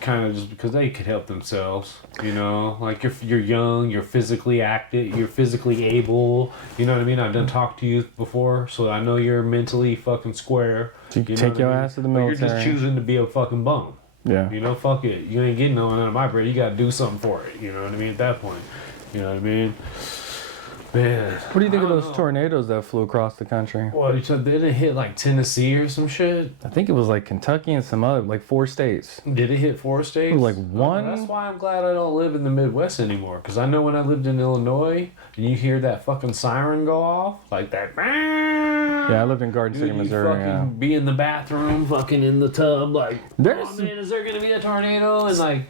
kind of just because they could help themselves, you know, like you're young, you're physically active, you're physically able, you know what I mean? I've done talk to you before, so I know you're mentally fucking square. You take your ass to the military. But you're just choosing to be a fucking bum. Yeah. You know, fuck it. You ain't getting no one out of my bread. You gotta do something for it. You know what I mean? At that point. You know what I mean? Man. What do you think of those tornadoes that flew across the country? What, you said did it hit like Tennessee or some shit? I think it was like Kentucky and some other, like 4 states. Did it hit 4 states? It was like one. That's why I'm glad I don't live in the Midwest anymore. Because I know when I lived in Illinois and you hear that fucking siren go off, like that. Yeah, I lived in Garden City, Missouri. Fucking Yeah. be in the bathroom, fucking in the tub, like, There's oh man, is there gonna be a tornado? And like,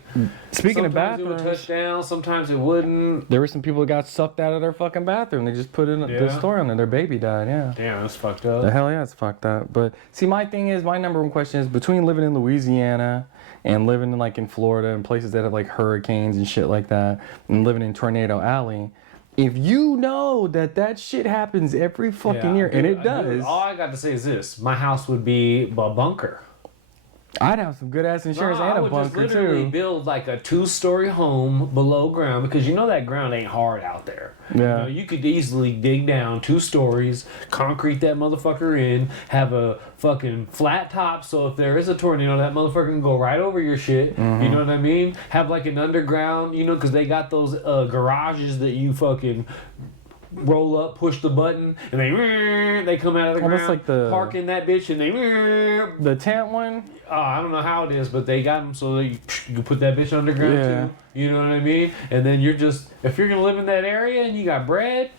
speaking of sometimes bathrooms, it would touch down, sometimes it wouldn't. there were some people that got sucked out of their fucking bathroom. They just put in the story on there. Their baby died. Yeah. Damn, that's fucked up. The hell yeah, it's fucked up. But see, my number one question is between living in Louisiana and living in like in Florida and places that have like hurricanes and shit like that, and living in Tornado Alley. If you know that shit happens every fucking year, and it does. Dude, all I got to say is this: my house would be a bunker. I'd have some good ass insurance and a bunker I would just literally build like a 2-story home below ground because you know that ground ain't hard out there. Yeah. You know, you could easily dig down 2 stories, concrete that motherfucker in, have a fucking flat top so if there is a tornado, that motherfucker can go right over your shit. Mm-hmm. You know what I mean? Have like an underground, you know, because they got those garages that you fucking roll up, push the button, and they come out of the ground, like the park in that bitch, and the tent one. I don't know how it is, but they got them so that you can put that bitch underground too. You know what I mean? And then you're just, if you're gonna live in that area and you got bread,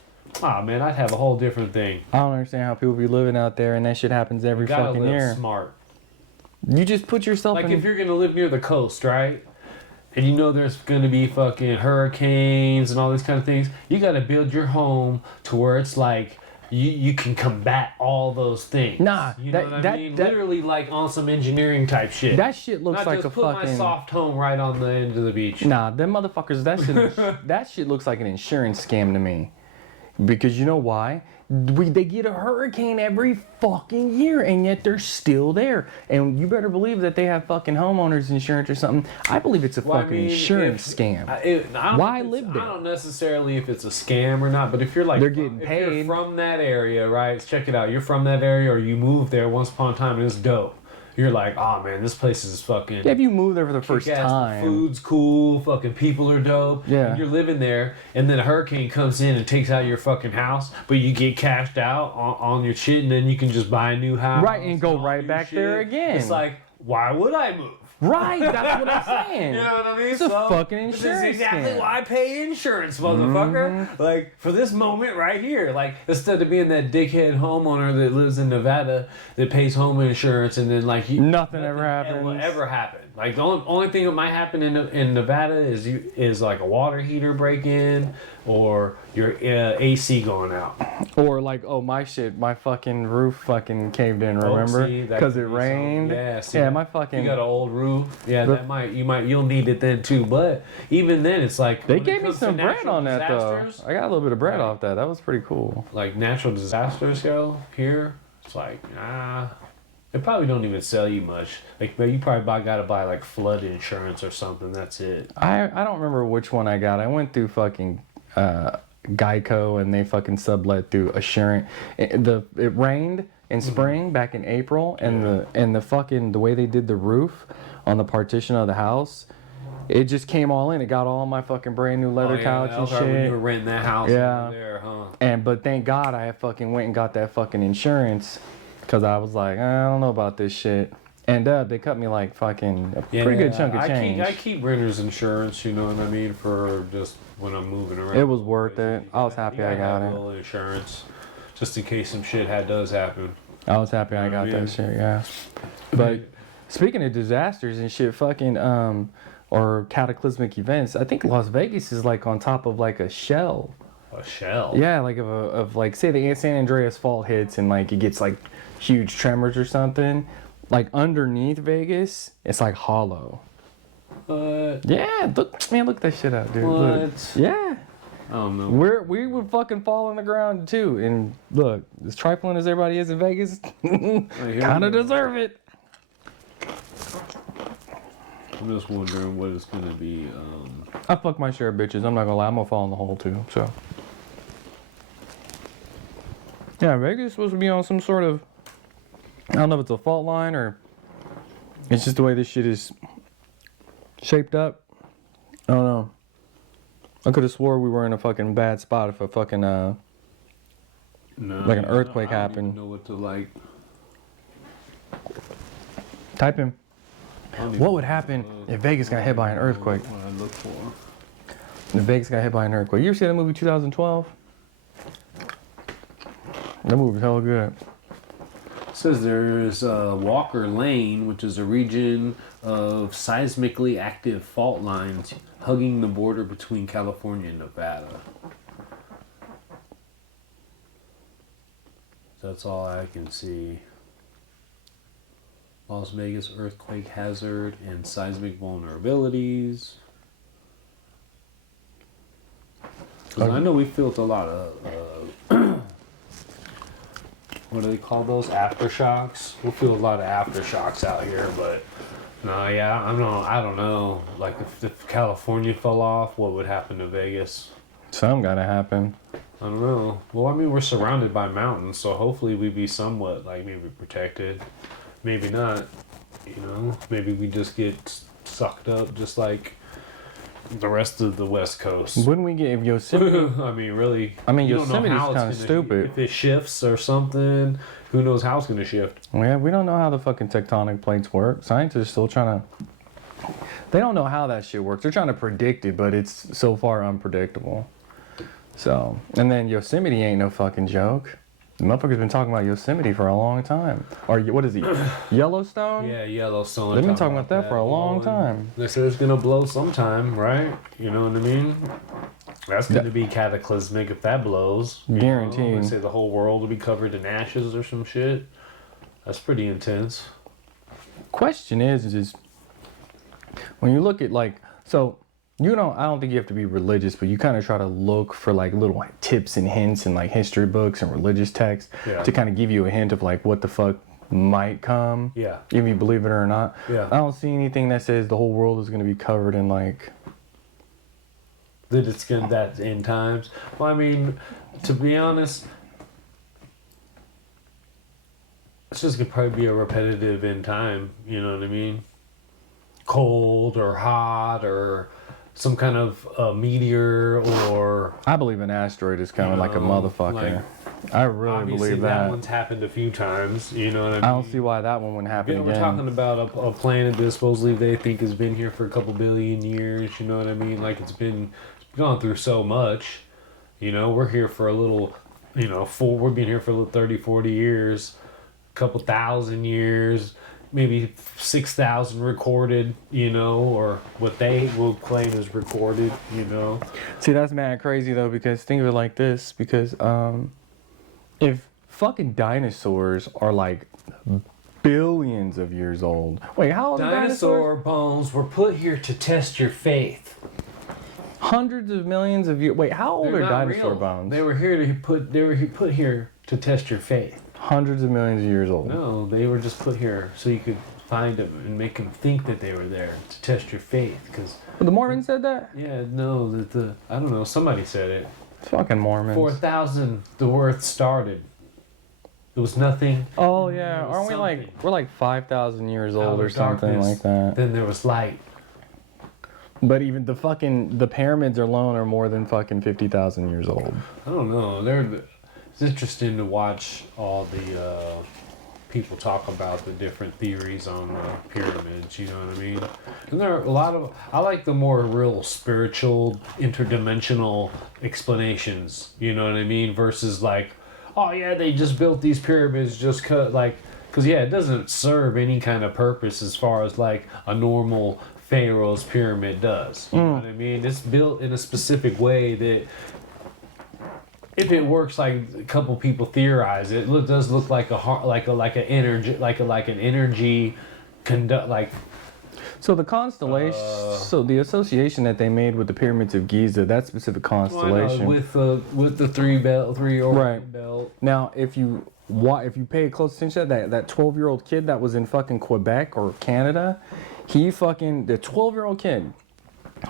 man, I'd have a whole different thing. I don't understand how people be living out there and that shit happens every fucking year. Smart. You just put yourself like in. If you're gonna live near the coast, right? And you know there's gonna be fucking hurricanes and all these kind of things. You gotta build your home to where it's like you can combat all those things. Nah, you know what I mean? Literally like on some engineering type shit. That shit looks Not like just a put fucking. my soft home right on the end of the beach. Nah, them motherfuckers. That shit looks like an insurance scam to me. Because you know why? They get a hurricane every fucking year, and yet they're still there. And you better believe that they have fucking homeowners insurance or something. I believe it's a fucking insurance scam. Why live there? I don't necessarily if it's a scam or not, but if you're like they're getting if paid. You're from that area, right? Check it out. You're from that area, or you moved there once upon a time, and it's dope. You're like, oh man, this place is fucking. Yeah, if you move there for the first time. The food's cool, fucking people are dope. Yeah. And you're living there, and then a hurricane comes in and takes out your fucking house, but you get cashed out on your shit, and then you can just buy a new house. Right, and go right back there again. It's like, why would I move? Right, that's what I'm saying. You know what I mean? It's a fucking insurance This is exactly scam. why I pay insurance, motherfucker. Mm-hmm. Like, for this moment right here. Like, instead of being that dickhead homeowner that lives in Nevada that pays home insurance and then, like... Nothing ever happens. Will ever happen. Like, the only thing that might happen in Nevada is like a water heater break-in or, your AC going out. Or like, oh my shit, my fucking roof fucking caved in. Remember? Because it rained. Yeah, yeah, my fucking. You got an old roof. Yeah, you'll need it then too. But even then, it's like they gave me some bread on that though. I got a little bit of bread off that. That was pretty cool. Like natural disasters, here, it's like they probably don't even sell you much. Like, but you probably gotta buy like flood insurance or something. That's it. I don't remember which one I got. I went through fucking Geico and they fucking sublet through Assurant. It rained in spring back in April, and the fucking the way they did the roof on the partition of the house, it just came all in. It got all my fucking brand new leather couch and shit. When you were renting that house over there, huh? But thank God I fucking went and got that fucking insurance, because I was like, I don't know about this shit. And they cut me like fucking a pretty good chunk of change. I keep renter's insurance, you know what I mean, for just when I'm moving around. It was worth it. I was happy I got it. A little insurance, just in case some shit does happen. I was happy I got that shit, yeah. But speaking of disasters and shit, fucking or cataclysmic events, I think Las Vegas is like on top of like a shell. A shell? Yeah, like of like, say the San Andreas fault hits and like it gets like huge tremors or something. Like underneath Vegas, it's like hollow. What? Yeah, look at that shit out, dude. What? Look. Yeah. I don't know. We would fucking fall on the ground too. And look, as trifling as everybody is in Vegas, kind of deserve it. I'm just wondering what it's gonna be. I fuck my share of bitches. I'm not gonna lie. I'm gonna fall in the hole too. So. Yeah, Vegas is supposed to be on some sort of, I don't know if it's a fault line or it's just the way this shit is shaped up. I don't know. I could have swore we were in a fucking bad spot if a fucking like an earthquake happened. I don't even know what to like. Type in. What would happen if Vegas got hit by an earthquake? What I look for. If Vegas got hit by an earthquake. You ever see that movie 2012? That movie was hella good. It says there's Walker Lane, which is a region of seismically active fault lines hugging the border between California and Nevada. That's all I can see. Las Vegas earthquake hazard and seismic vulnerabilities. Because I know we felt a lot of what do they call those? Aftershocks. We'll feel a lot of aftershocks out here, but no, yeah, I don't know. Like if California fell off, what would happen to Vegas? Something gotta happen. I don't know. Well, I mean, we're surrounded by mountains, so hopefully we'd be somewhat like maybe protected. Maybe not. You know, maybe we just get sucked up just like the rest of the West Coast. Wouldn't we get if Yosemite? I mean, really. I mean, Yosemite's kind of stupid. If it shifts or something, who knows how it's going to shift? Yeah, we don't know how the fucking tectonic plates work. Scientists are still trying to. They don't know how that shit works. They're trying to predict it, but it's so far unpredictable. So, and then Yosemite ain't no fucking joke. The motherfucker's been talking about Yosemite for a long time. Or what is he? Yellowstone? Yeah, Yellowstone. They've been talking about that for a long time. They said it's gonna blow sometime, right? You know what I mean? That's gonna be cataclysmic if that blows. Guaranteed. They say the whole world will be covered in ashes or some shit. That's pretty intense. Question is when you look at like, so you know, I don't think you have to be religious, but you kind of try to look for like little tips and hints in like history books and religious texts to kind of give you a hint of like what the fuck might come. Yeah. If you believe it or not. Yeah. I don't see anything that says the whole world is going to be covered in like. That it's gonna, that's end times. Well, I mean, to be honest, it's just gonna probably be a repetitive end time. You know what I mean? Cold or hot or some kind of meteor or... I believe an asteroid is coming like a motherfucker. Like, I really believe that. That one's happened a few times, you know what I mean? I don't see why that one wouldn't happen again. We're talking about a planet that supposedly they think has been here for a couple billion years, you know what I mean? Like it's gone through so much, you know, we're here for a little, you know, we're being here for 30, 40 years, a couple thousand years. maybe 6,000 recorded, you know, or what they will claim is recorded, you know. See, that's mad crazy though, because think of it like this, because if fucking dinosaurs are like billions of years old. Wait, how old are Dinosaur dinosaurs? bones were put here to test your faith. Hundreds of millions of years. Wait, how old They're are not dinosaur real. bones? They were put here to test your faith. Hundreds of millions of years old. No, they were just put here so you could find them and make them think that they were there to test your faith. Because Well, the Mormons said that? yeah, no, I don't know. Somebody said it. Fucking Mormons. 4,000, the Earth started. There was nothing. Oh yeah, There was aren't we like something. we're like 5,000 years old Out or of something darkness, like that? Then there was light. But even the pyramids alone are more than fucking 50,000 years old. I don't know. It's interesting to watch all the people talk about the different theories on pyramids. You know what I mean? And there are a lot of. I like the more real spiritual, interdimensional explanations. You know what I mean? Versus like, oh yeah, they just built these pyramids just because yeah, it doesn't serve any kind of purpose as far as like a normal Pharaoh's pyramid does. You know what I mean? It's built in a specific way that if it works like a couple people theorize, does look like an energy conduct like. So the constellation, so the association that they made with the pyramids of Giza, that specific constellation. With the three organ belt. Now, if you pay close attention to that 12-year-old kid that was in fucking Quebec or Canada, the 12-year-old kid,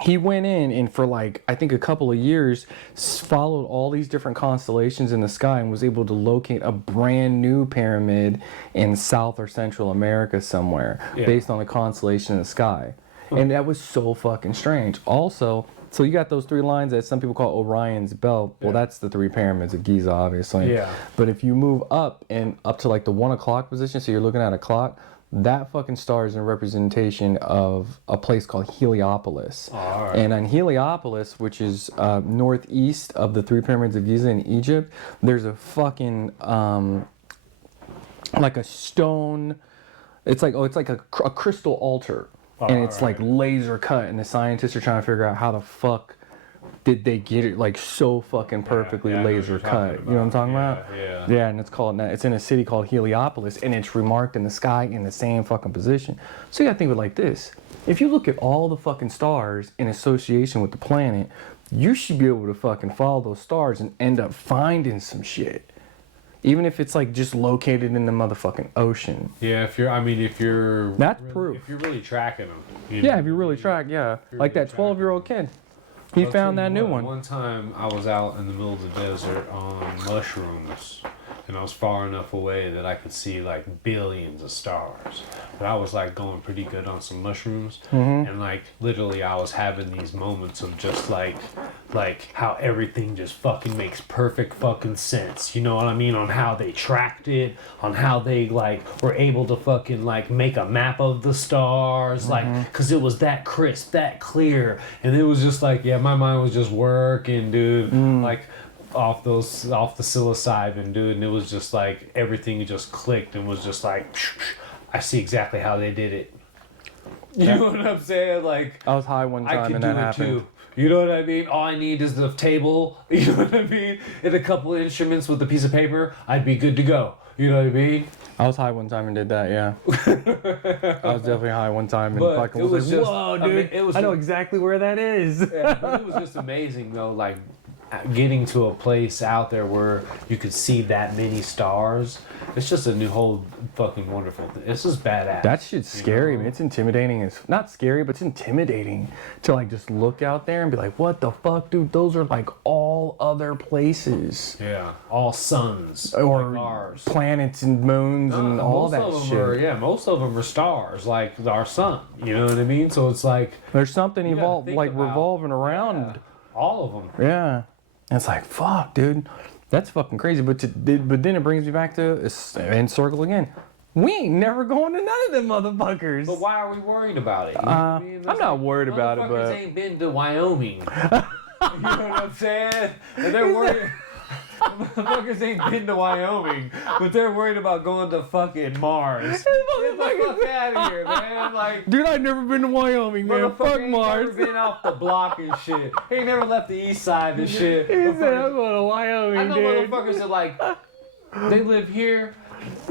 he went in and for like I think a couple of years followed all these different constellations in the sky and was able to locate a brand new pyramid in South or Central America somewhere based on the constellation in the sky. And that was so fucking strange. Also, so you got those three lines that some people call Orion's belt. Well, that's the three pyramids of Giza, obviously. Yeah. But if you move up to like the 1 o'clock position, so you're looking at a clock, that fucking star is a representation of a place called Heliopolis. All right. And on Heliopolis, which is northeast of the three pyramids of Giza in Egypt, there's a fucking like a stone. It's like a crystal altar, and it's like laser cut. And the scientists are trying to figure out how the fuck did they get it like so fucking perfectly laser cut. You know what I'm talking about? Yeah. Yeah, and it's in a city called Heliopolis, and it's remarked in the sky in the same fucking position. So you gotta think of it like this. If you look at all the fucking stars in association with the planet, you should be able to fucking follow those stars and end up finding some shit. Even if it's like just located in the motherfucking ocean. Yeah, if you're That's really, proof. if you're really tracking them. Yeah, if you really track, yeah. Like that 12-year-old kid. He found that new one. One time I was out in the middle of the desert on mushrooms, and I was far enough away that I could see like billions of stars. But I was like going pretty good on some mushrooms, and like literally I was having these moments of just like how everything just fucking makes perfect fucking sense. You know what I mean? On how they tracked it, on how they like were able to fucking like make a map of the stars, like because it was that crisp, that clear, and it was just like my mind was just working, dude, like off the psilocybin, dude, and it was just like everything just clicked and was just like I see exactly how they did it. You know what I'm saying? Like I was high one I time could and do that it happened. too. You know what I mean? All I need is the table, you know what I mean? And a couple of instruments with a piece of paper, I'd be good to go. You know what I mean? I was high one time and did that, yeah. I was definitely high one time and But fucking it was was like, just- whoa, I mean, dude, I know exactly where that is. Yeah, but it was just amazing though, like getting to a place out there where you could see that many stars. It's just a new whole fucking wonderful thing. It's just badass. That shit's scary, know? man. It's intimidating. It's not scary, but it's intimidating to like just look out there and be like, what the fuck, dude? Those are like all other places. Yeah, all suns Or like ours. planets and moons and all that shit. Most of them are stars like our sun. You know what I mean? So it's like There's something You gotta evolved, think like about- revolving around. all of them. Yeah. And it's like, fuck, dude. That's fucking crazy. But then it brings me back to, and circle again. We ain't never going to none of them motherfuckers. But why are we worried about it? You know what I mean? I'm not worried about it, Motherfuckers but ain't been to Wyoming. You know what I'm saying? And they're worried. Motherfuckers ain't been to Wyoming, but they're worried about going to fucking Mars. Get the fuck out of here, man. Like, dude, I've never been to Wyoming, man. Fuck ain't Mars. never been off the block and shit. He ain't never left the east side and shit. He said, I'm going to Wyoming, I know dude. motherfuckers are like, they live here.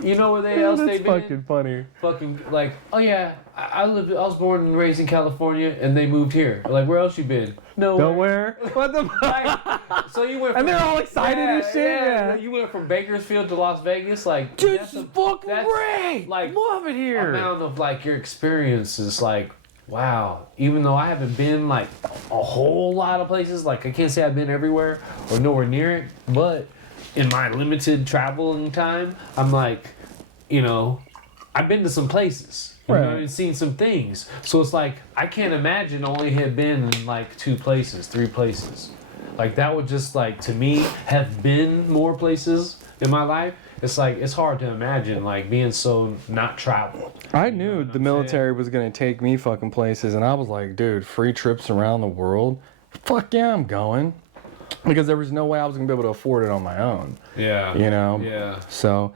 You know where else That's they've been? fucking funny. Fucking like, oh yeah, I was born and raised in California, and they moved here. Like, where else you been? Nowhere. What the fuck? Like, so you went from, And they're all excited and shit. Yeah. You went from Bakersfield to Las Vegas, like, Dude, this is fucking great. Like, love it here. Amount of like your experience is like, wow. Even though I haven't been like a whole lot of places, like I can't say I've been everywhere or nowhere near it, but in my limited traveling time, I'm like, you know, I've been to some places. You know, I've seen some things. So it's like, I can't imagine only have been in like 2 places, 3 places. Like that would just like, to me, have been more places in my life. It's like, it's hard to imagine like being so not traveled. I knew the military was going to take me fucking places, and I was like, dude, free trips around the world? Fuck yeah, I'm going. Because there was no way I was going to be able to afford it on my own. Yeah. You know? Yeah. So,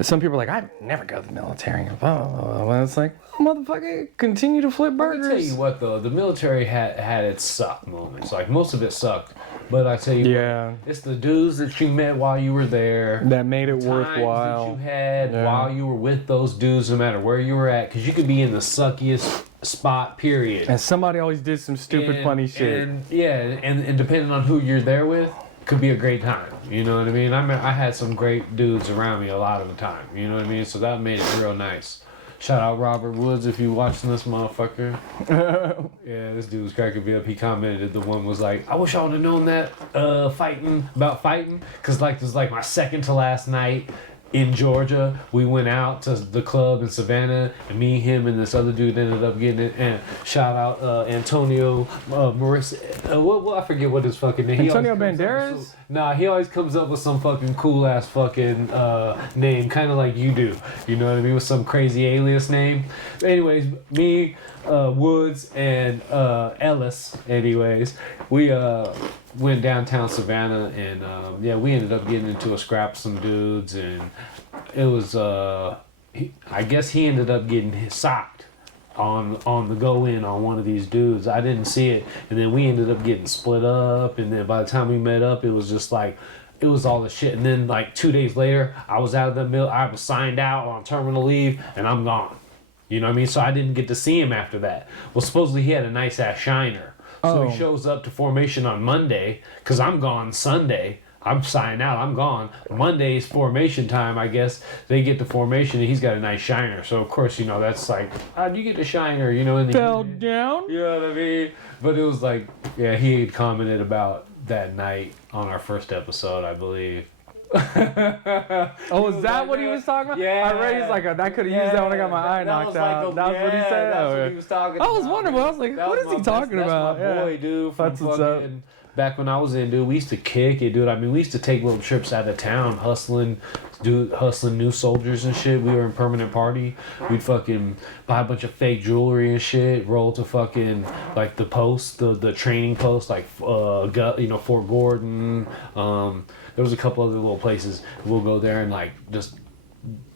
some people are like, I'd never go to the military. And it's like, motherfucker, continue to flip burgers. I tell you what, though, the military had its suck moments. Like, most of it sucked. But I tell you what, it's the dudes that you met while you were there. That made it worthwhile. That you had while you were with those dudes, no matter where you were at. Because you could be in the suckiest spot, period. And somebody always did some stupid, funny shit. And depending on who you're there with, could be a great time. You know what I mean? I had some great dudes around me a lot of the time. You know what I mean? So that made it real nice. Shout out Robert Woods if you watching this motherfucker. Yeah, this dude was cracking me up. He commented, the one was like, I wish I would have known that fighting. Because like this is like my second to last night in Georgia. We went out to the club in Savannah, and me, him, and this other dude ended up getting it. And shout out Antonio Marissa. I forget what his fucking name. Antonio Banderas? Nah, he always comes up with some fucking cool ass fucking name, kind of like you do. You know what I mean? With some crazy alias name. Anyways, me, Woods, and Ellis. Anyways, we went downtown Savannah, and we ended up getting into a scrap with some dudes, and it was I guess he ended up getting socked on the go in on one of these dudes. I didn't see it, and then we ended up getting split up, and then by the time we met up, it was just like, it was all the shit. And then like 2 days later, I was out of the mill. I was signed out on terminal leave, and I'm gone. You know what I mean? So I didn't get to see him after that. Well, supposedly he had a nice ass shiner. So he shows up to formation on Monday, because I'm gone Sunday. I'm signing out. I'm gone. Monday's formation time, I guess. They get the formation, and he's got a nice shiner. So, of course, you know, that's like, how'd you get the shiner? You know, in the fell down? You know what I mean? But it was like, yeah, he had commented about that night on our first episode, I believe. Oh, was that what he was talking about? Yeah. I read he's like, I could have used that when I got my eye knocked out. That's what he said? That's what he was talking about. I was wondering, I was like, what is he talking about? That's my boy, dude. From That's what's up. Back when I was in, dude, we used to kick it, dude. I mean, we used to take little trips out of town, hustling new soldiers and shit. We were in permanent party. We'd fucking buy a bunch of fake jewelry and shit, roll to fucking, like, the post, the training post, like, Fort Gordon. There was a couple other little places. We'll go there and, like, just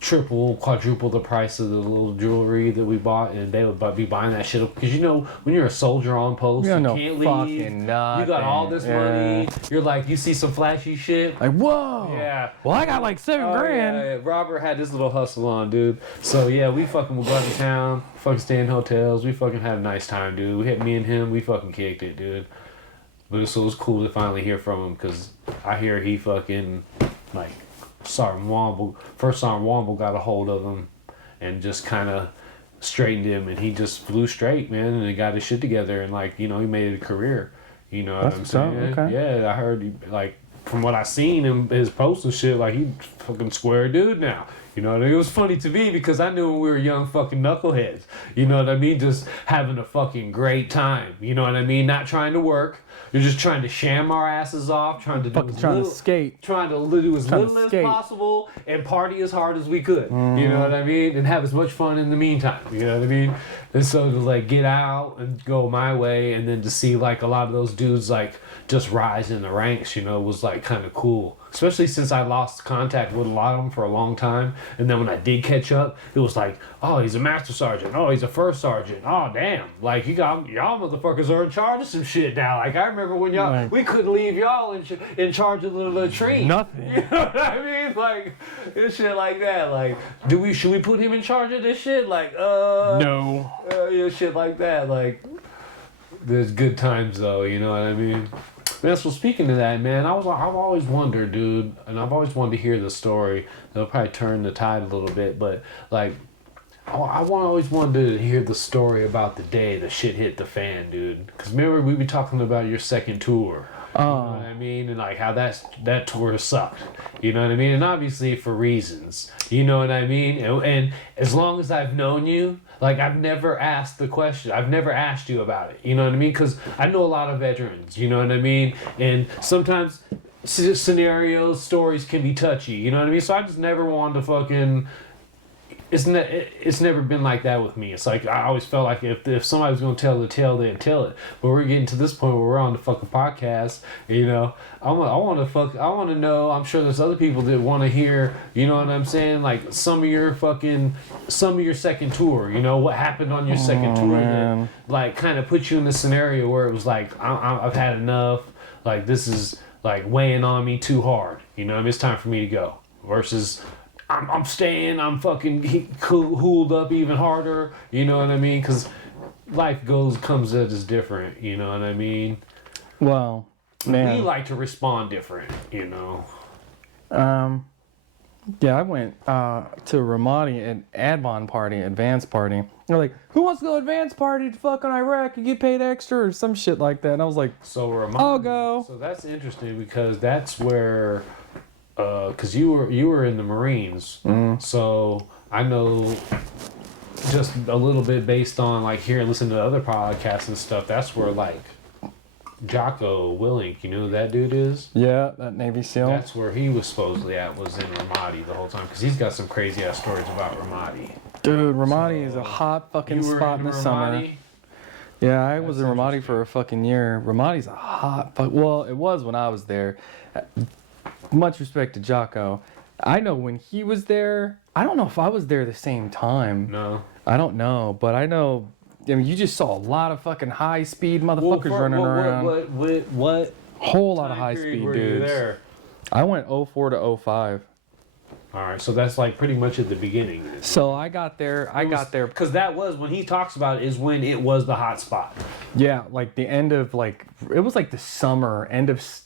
triple, quadruple the price of the little jewelry that we bought, and they would be buying that shit up. Because you know, when you're a soldier on post, you can't leave. You got all this money. You're like, you see some flashy shit. Like, whoa. Yeah. Well, I got like $7 grand. Yeah. Robert had this little hustle on, dude. So yeah, we fucking would go out of town, fucking stay in hotels. We fucking had a nice time, dude. Me and him, we fucking kicked it, dude. But it was cool to finally hear from him, because I hear he fucking, like, Sergeant Womble got a hold of him and just kind of straightened him, and he just flew straight, man, and he got his shit together, and, like, you know, he made it a career. You know what I'm saying? Okay. Yeah, I heard, like, from what I seen in his posts and shit, like, he fucking square dude now. You know what I mean? It was funny to me because I knew when we were young fucking knuckleheads. You know what I mean? Just having a fucking great time. You know what I mean? Not trying to work. You're just trying to sham our asses off, trying to skate, trying to do as little as possible, and party as hard as we could. You know what I mean? And have as much fun in the meantime. You know what I mean? And so to like get out and go my way, and then to see like a lot of those dudes like just rise in the ranks, you know, was like kind of cool. especially since I lost contact with a lot of them for a long time. And then when I did catch up, it was like, oh, he's a master sergeant. Oh, he's a first sergeant. Oh, damn. Like, y'all motherfuckers are in charge of some shit now. Like, I remember when we couldn't leave y'all in charge of the latrine. Nothing. You know what I mean? Like, this shit like that. Like, should we put him in charge of this shit? Like, No. Yeah, shit like that. Like, there's good times though, you know what I mean? Man, so speaking of that, man, I've always wondered, dude, and I've always wanted to hear the story. It'll probably turn the tide a little bit, but like, always wanted to hear the story about the day the shit hit the fan, dude. Because remember, we were talking about your second tour. You know what I mean? And like how that tour sucked. You know what I mean? And obviously for reasons. You know what I mean? And as long as I've known you, like I've never asked the question. I've never asked you about it. You know what I mean? Because I know a lot of veterans. You know what I mean? And sometimes scenarios, stories can be touchy. You know what I mean? So I just never wanted to fucking... It's never been like that with me. It's like I always felt like if somebody was gonna tell the tale, they'd tell it. But we're getting to this point where we're on the fucking podcast. You know, I want to know. I'm sure there's other people that want to hear. You know what I'm saying? Like some of your second tour. You know what happened on your second tour that like kind of put you in the scenario where it was like I've had enough. Like this is like weighing on me too hard. You know, it's time for me to go. Versus. I'm staying, I'm fucking hooled up even harder, you know what I mean? Because life comes at us different, you know what I mean? Well, man. We like to respond different, you know? Yeah, I went to Ramadi at advance party. They're like, who wants to go advance party to fucking Iraq and get paid extra or some shit like that? And I was like, I'll go. So that's interesting because that's where... because you were in the Marines, so I know just a little bit based on like hearing, listening to other podcasts and stuff. That's where like Jocko Willink, you know who that dude is? Yeah, that Navy SEAL. That's where he was supposedly at, was in Ramadi the whole time, because he's got some crazy ass stories about Ramadi. Dude, Ramadi is a hot fucking spot in the summer. Yeah, I was in Ramadi for a fucking year. Ramadi's a hot fuck. Well, it was when I was there. Much respect to Jocko. I know when he was there, I don't know if I was there the same time. No. I don't know, but I know, I mean, you just saw a lot of fucking high-speed motherfuckers running around. What whole lot of high-speed dudes. You there? I went 04 to 05. All right, so that's like pretty much at the beginning. So I got there. Because that was, when he talks about it, is when it was the hot spot. Yeah, like the end of like, it was like the summer,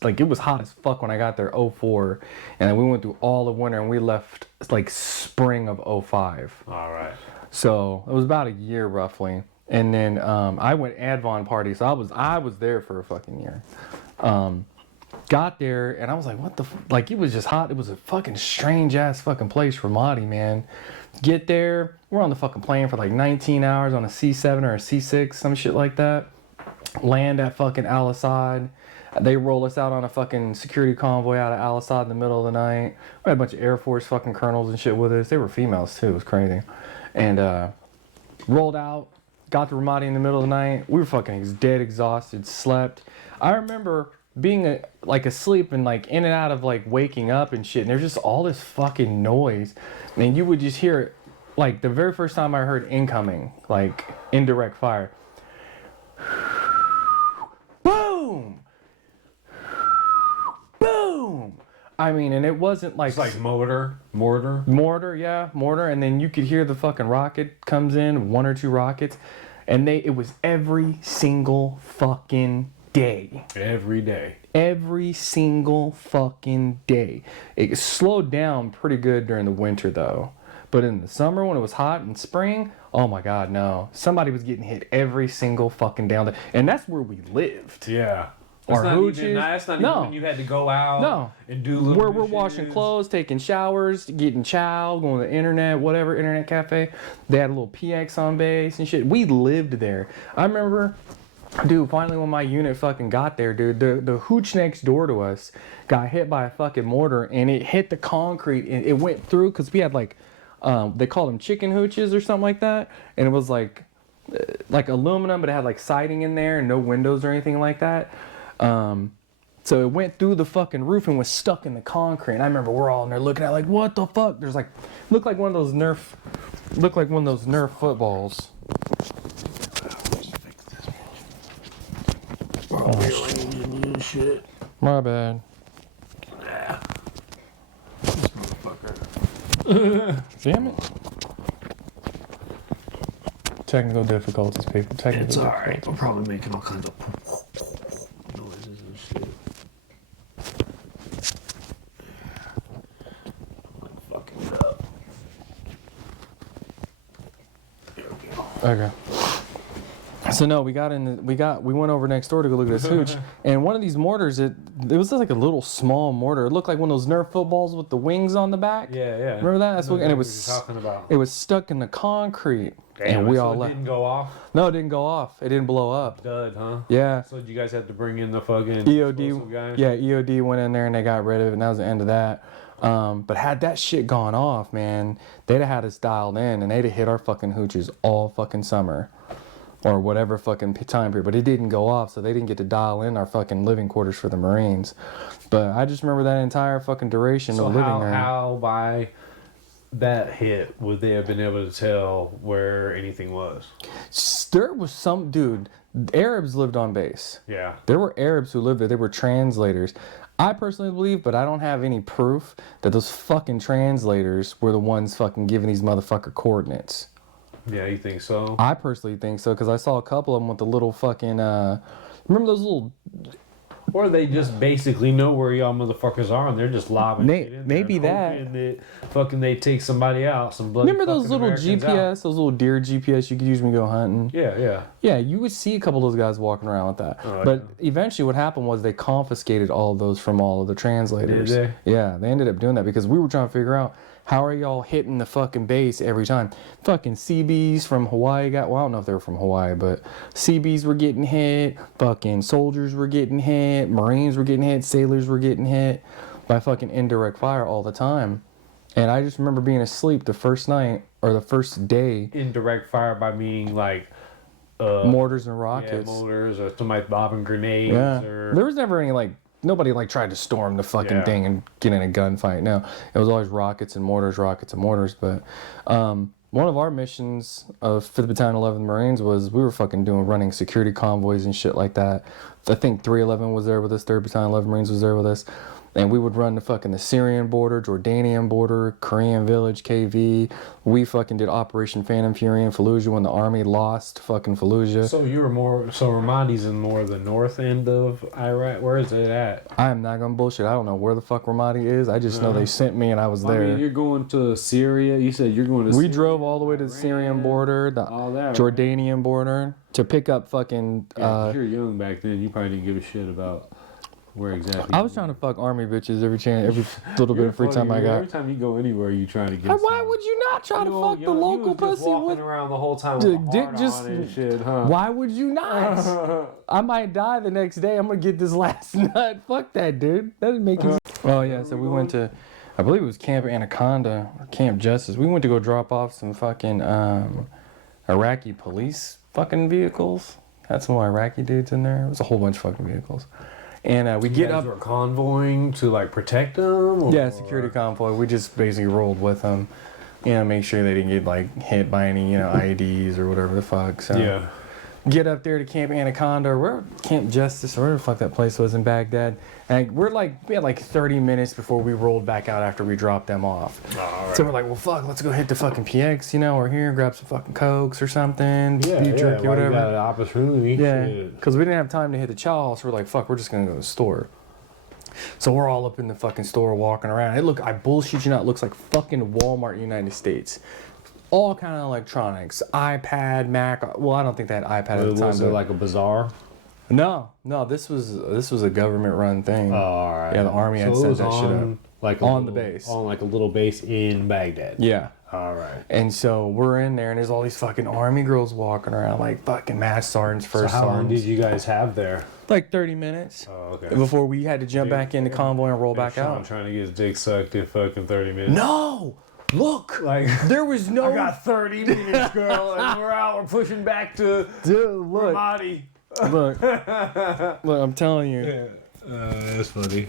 like it was hot as fuck when I got there 04. And then we went through all the winter and we left like spring of 05. All right. So it was about a year roughly. And then I went Advon party. So I was there for a fucking year. Got there and I was like, what the like it was just hot. It was a fucking strange ass fucking place for Mahdi, man. Get there, we're on the fucking plane for like 19 hours on a C7 or a C6, some shit like that. Land at fucking Al Asad. They roll us out on a fucking security convoy out of Al Asad in the middle of the night. We had a bunch of Air Force fucking colonels and shit with us. They were females too, it was crazy. And rolled out, got to Ramadi in the middle of the night. We were fucking dead exhausted, slept. I remember being like asleep and like in and out of like waking up and shit, and there's just all this fucking noise, and you would just hear it. Like the very first time I heard incoming, like indirect fire, boom, boom. I mean, and it wasn't like, it's like mortar, yeah, mortar, and then you could hear the fucking rocket comes in, 1 or 2 rockets, and it was every single fucking day. Every single fucking day. It slowed down pretty good during the winter though. But in the summer when it was hot in spring, oh my God, no. Somebody was getting hit every single fucking day. And that's where we lived. Yeah. Our hooches. That's not even when you had to go out and do little where we're washing clothes, taking showers, getting chow, going to the internet, whatever, internet cafe. They had a little PX on base and shit. We lived there. I remember... Dude, finally when my unit fucking got there, dude, the hooch next door to us got hit by a fucking mortar and it hit the concrete and it went through because we had like, they called them chicken hooches or something like that. And it was like aluminum, but it had like siding in there and no windows or anything like that. So it went through the fucking roof and was stuck in the concrete. And I remember we're all in there looking at like, what the fuck? There's like, looked like one of those Nerf footballs. Oh, shit. My bad. Yeah. This motherfucker. Damn it. Technical difficulties, people. It's alright. We're probably making all kinds of noises and shit. Like fucking it up. There we go. Okay. So no, we went over next door to go look at this hooch, and one of these mortars, it was just like a little small mortar. It looked like one of those Nerf footballs with the wings on the back. Yeah, yeah. Remember that? That's what, and it was what you're talking about. It was stuck in the concrete, Damn, and we so all it left. didn't go off. No, it didn't go off. It didn't blow up. Dud, huh? Yeah. So did you guys have to bring in the fucking EOD. guy? Yeah, EOD went in there and they got rid of it, and that was the end of that. But had that shit gone off, man, they'd have had us dialed in, and they'd have hit our fucking hooches all fucking summer. Or whatever fucking time period, but it didn't go off, so they didn't get to dial in our fucking living quarters for the Marines. But I just remember that entire fucking duration of living there. How by that hit would they have been able to tell where anything was? There was some dude. Arabs lived on base. Yeah. There were Arabs who lived there. They were translators. I personally believe, but I don't have any proof that those fucking translators were the ones fucking giving these motherfucker coordinates. Yeah, you think so? I personally think so, because I saw a couple of them with the little fucking, remember those little... Or they just basically know where y'all motherfuckers are, and they're just lobbing shit in maybe there, hoping that fucking they take somebody out, some bloody remember those little Americans GPS, out. those little deer GPS you could use when you go hunting? Yeah, yeah. Yeah, you would see a couple of those guys walking around with that. Oh, but eventually what happened was they confiscated all of those from all of the translators. Did they? Yeah, they ended up doing that because we were trying to figure out, how are y'all hitting the fucking base every time? Fucking CBs from Hawaii well, I don't know if they were from Hawaii, but CBs were getting hit, fucking soldiers were getting hit, Marines were getting hit, sailors were getting hit by fucking indirect fire all the time. And I just remember being asleep the first night, or the first day. Indirect fire by meaning like... mortars and rockets. Yeah, mortars, or somebody bobbing grenades. Yeah. Or... There was never any, like, nobody, like, tried to storm the fucking thing and get in a gunfight. No, it was always rockets and mortars. But one of our missions of 5th Battalion 11th Marines was we were fucking running security convoys and shit like that. I think 311 was there with us, 3rd Battalion 11th Marines was there with us. And we would run the Syrian border, Jordanian border, Korean village, KV. We fucking did Operation Phantom Fury in Fallujah when the army lost fucking Fallujah. So you were Ramadi's in more the north end of Iraq. Where is it at? I am not gonna bullshit. I don't know where the fuck Ramadi is. I just know they sent me and I was there. I mean, you're going to Syria. You said you're going to We Syria, drove all the way to the Syrian border, the Jordanian border, to pick up fucking... Yeah, you're young back then. You probably didn't give a shit about... Where exactly? I was trying to fuck army bitches every little bit of free time I got. Every time you go anywhere, you trying to get. Why would you not try to fuck the local pussy? Walking around the whole time with dick just and shit, huh? Why would you not? I might die the next day. I'm gonna get this last nut. Fuck that, dude. That doesn't make sense. Oh yeah, so we went to, I believe it was Camp Anaconda or Camp Justice. We went to go drop off some fucking Iraqi police fucking vehicles. Had some Iraqi dudes in there. It was a whole bunch of fucking vehicles. And we get up. You were convoying to like protect them? Or? Yeah, security convoy. We just basically rolled with them, make sure they didn't get like hit by any, IEDs or whatever the fuck. So yeah. Get up there to Camp Anaconda or Camp Justice or whatever the fuck that place was in Baghdad. And we had like 30 minutes before we rolled back out after we dropped them off. Right. So we're like, well, fuck, let's go hit the fucking PX, we're here, grab some fucking Cokes or something, beef jerky, whatever. You got an opportunity. Yeah, because we didn't have time to hit the chow hall, so we're like, fuck, we're just going to go to the store. So we're all up in the fucking store walking around. I bullshit you not, it looks like fucking Walmart United States. All kind of electronics, iPad, Mac. Well, I don't think they had iPad at the time. Was it like a bazaar? No, this was a government-run thing. Oh, all right. Yeah, the army had set that shit up. Like on the base. On like a little base in Baghdad. Yeah. All right. And so we're in there, and there's all these fucking army girls walking around, like fucking mass sergeants, first sergeants. So how long did you guys have there? Like 30 minutes. Oh, okay. Before we had to jump back in the convoy and roll back out. I'm trying to get his dick sucked in fucking 30 minutes. No! Look! Like, there was no... I got 30 minutes, girl, and we're out. We're pushing back to Dude, look. Ramadi. Look, I'm telling you. Yeah. That's funny.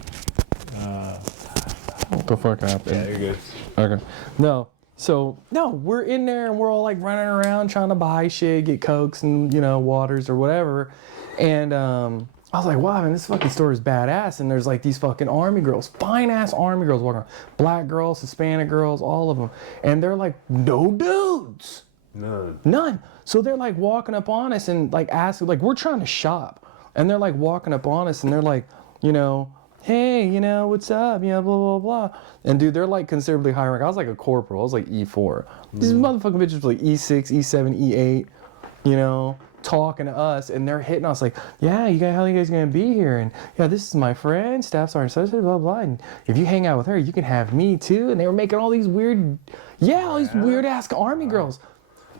What the fuck happened? Yeah, you're good. Okay. No. So, no, we're in there and we're all like running around trying to buy shit, get Cokes and, waters or whatever. And I was like, wow, man, this fucking store is badass. And there's like these fucking army girls, fine ass army girls walking around. Black girls, Hispanic girls, all of them. And they're like, no dudes. None. So they're like walking up on us and like asking, like, we're trying to shop. And they're like walking up on us and they're like, hey, what's up? Blah, blah, blah. And dude, they're like considerably higher rank. I was like a corporal. I was like E4. These motherfucking bitches were like E6, E7, E8, talking to us. And they're hitting us like, yeah, how are you guys going to be here? And yeah, this is my friend, Staff Sergeant such, blah, blah. And if you hang out with her, you can have me too. And they were making all these weird ass army girls.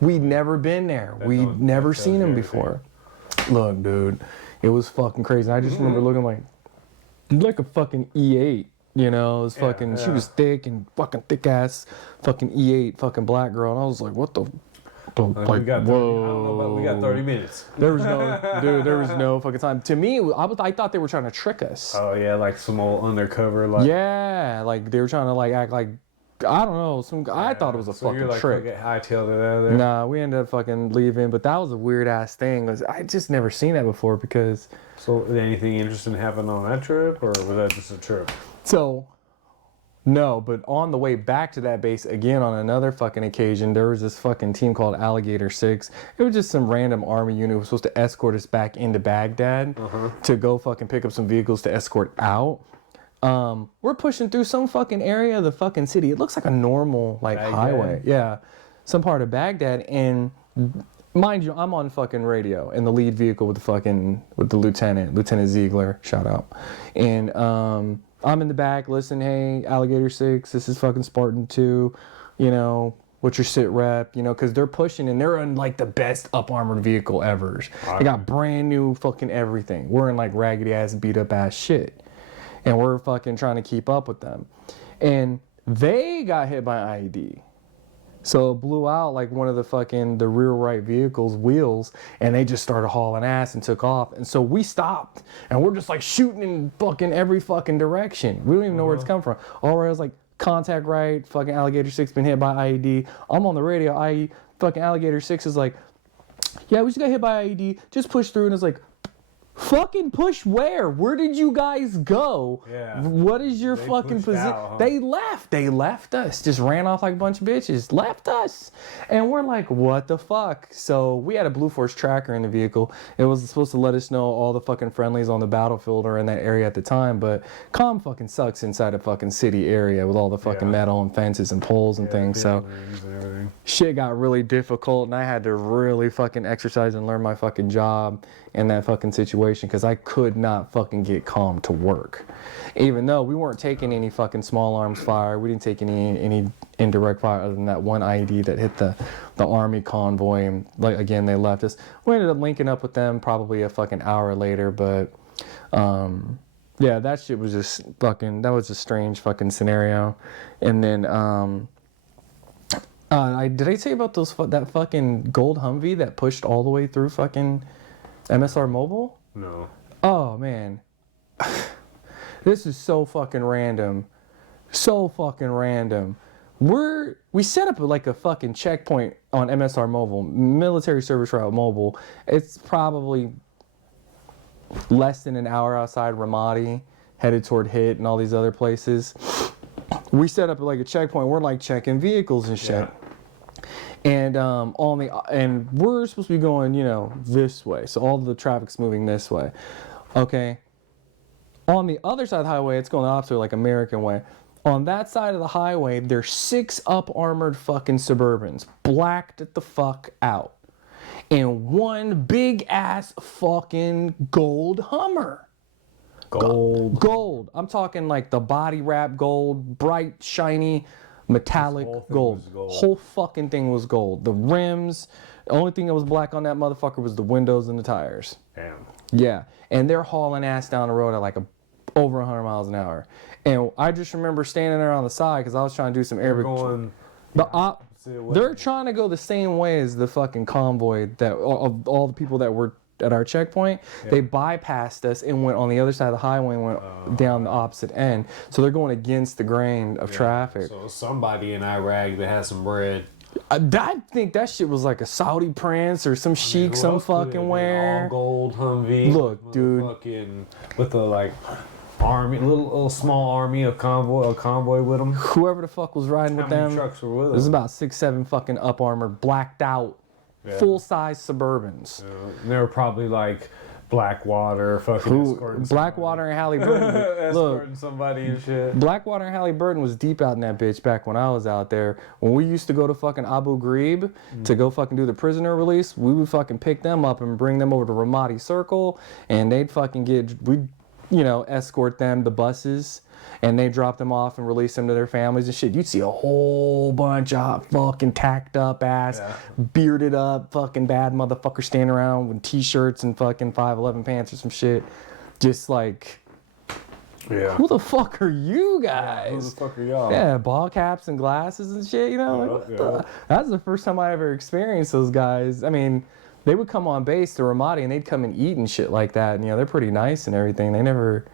We'd never been there. We'd never seen them before. Look, dude, it was fucking crazy. And I just remember looking like a fucking E8, it was fucking, she was thick and fucking thick ass fucking E8 fucking black girl. And I was like, what the like, we got 30, I don't know, but we got 30 minutes. There was no fucking time. To me, I thought they were trying to trick us. Oh yeah, like some old undercover, like. Yeah, like they were trying to like act like, I don't know, I thought it was a fucking you're like, trick. Get hightailed it out of there. Nah, we ended up fucking leaving, but that was a weird ass thing. I just never seen that before because. So, did anything interesting happen on that trip, or was that just a trip? So, no, but on the way back to that base, again, on another fucking occasion, there was this fucking team called Alligator 6. It was just some random army unit who was supposed to escort us back into Baghdad to go fucking pick up some vehicles to escort out. We're pushing through some fucking area of the fucking city. It looks like a normal, like, highway. Yeah. Some part of Baghdad, and... Mind you, I'm on fucking radio in the lead vehicle with the Lieutenant Ziegler, shout out. And I'm in the back listening, hey, Alligator 6, this is fucking Spartan 2, what's your sit rep, because they're pushing and they're in like the best up armored vehicle ever. They got brand new fucking everything. We're in like raggedy ass, beat up ass shit. And we're fucking trying to keep up with them. And they got hit by an IED. So it blew out like one of the rear right vehicle's wheels, and they just started hauling ass and took off. And so we stopped, and we're just like shooting in fucking every fucking direction. We don't even know where it's come from. All right, I was like, contact right, fucking Alligator 6 been hit by IED. I'm on the radio, fucking Alligator 6 is like, yeah, we just got hit by IED, just push through. And it's like, fucking push where? Where did you guys go? Yeah. What is your fucking position? They left us. Just ran off like a bunch of bitches. Left us. And we're like, what the fuck? So we had a Blue Force tracker in the vehicle. It was supposed to let us know all the fucking friendlies on the battlefield or in that area at the time, but comm fucking sucks inside a fucking city area with all the fucking metal and fences and poles and things. So shit got really difficult, and I had to really fucking exercise and learn my fucking job in that fucking situation, because I could not fucking get calm to work. Even though we weren't taking any fucking small arms fire, we didn't take any indirect fire other than that one IED that hit the army convoy, and like again they left us. We ended up linking up with them probably a fucking hour later, but yeah, that shit was just fucking, that was a strange fucking scenario. And then did I say about that fucking gold Humvee that pushed all the way through fucking MSR Mobile? No. Oh, man. This is so fucking random. So fucking random. We set up like a fucking checkpoint on MSR Mobile, Military Service Route Mobile. It's probably less than an hour outside Ramadi, headed toward HIT and all these other places. We set up like a checkpoint. We're like checking vehicles and shit. Yeah. And and we're supposed to be going, this way. So all the traffic's moving this way. Okay. On the other side of the highway, it's going the opposite, like American way. On that side of the highway, there's 6 up-armored fucking Suburbans, blacked the fuck out. And one big-ass fucking gold Hummer. Gold. I'm talking like the body wrap gold, bright, shiny, metallic gold. Whole fucking thing was gold. The rims, the only thing that was black on that motherfucker was the windows and the tires. Damn. Yeah, and they're hauling ass down the road at like over 100 miles an hour. And I just remember standing there on the side because I was trying to do some air. They're trying to go the same way as the fucking convoy of all the people that were our checkpoint. Yeah. They bypassed us and went on the other side of the highway and went down the opposite end. So they're going against the grain of traffic. So somebody in Iraq that has some bread. I think that shit was like a Saudi prince or some sheik, some fucking where. All gold Humvee. Look, dude. Fucking with the like army, little small army of convoy with them. Whoever the fuck was riding with them. How many trucks were with them? There's about 6-7 fucking up armored, blacked out, full size Suburbans. They were probably like Blackwater, fucking Blackwater and Halliburton. Escorting somebody and shit. Blackwater and Halliburton was deep out in that bitch back when I was out there. When we used to go to fucking Abu Ghraib to go fucking do the prisoner release, we would fucking pick them up and bring them over to Ramadi Circle, and they'd fucking we'd, escort them, the buses, and they drop them off and release them to their families and shit. You'd see a whole bunch of fucking tacked up ass, bearded up fucking bad motherfuckers standing around with t-shirts and fucking 511 pants or some shit. Just like, who the fuck are you guys? Who the fuck are y'all? Yeah, ball caps and glasses and shit, That's the first time I ever experienced those guys. I mean, they would come on base to Ramadi and they'd come and eat and shit like that. And, they're pretty nice and everything. They never...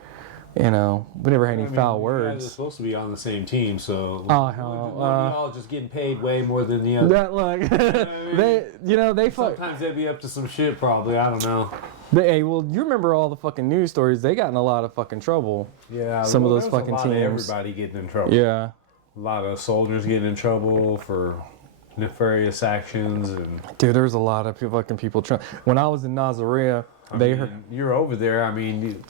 we never had any foul words. You guys are supposed to be on the same team, so we all just getting paid way more than the other. That look, they sometimes they'd be up to some shit, probably. I don't know. Hey, well, you remember all the fucking news stories? They got in a lot of fucking trouble. Yeah, some of those fucking teams. Everybody getting in trouble. Yeah, a lot of soldiers getting in trouble for nefarious actions and. Dude, there's a lot of fucking people. When I was in Nazaré. You're over there. I mean,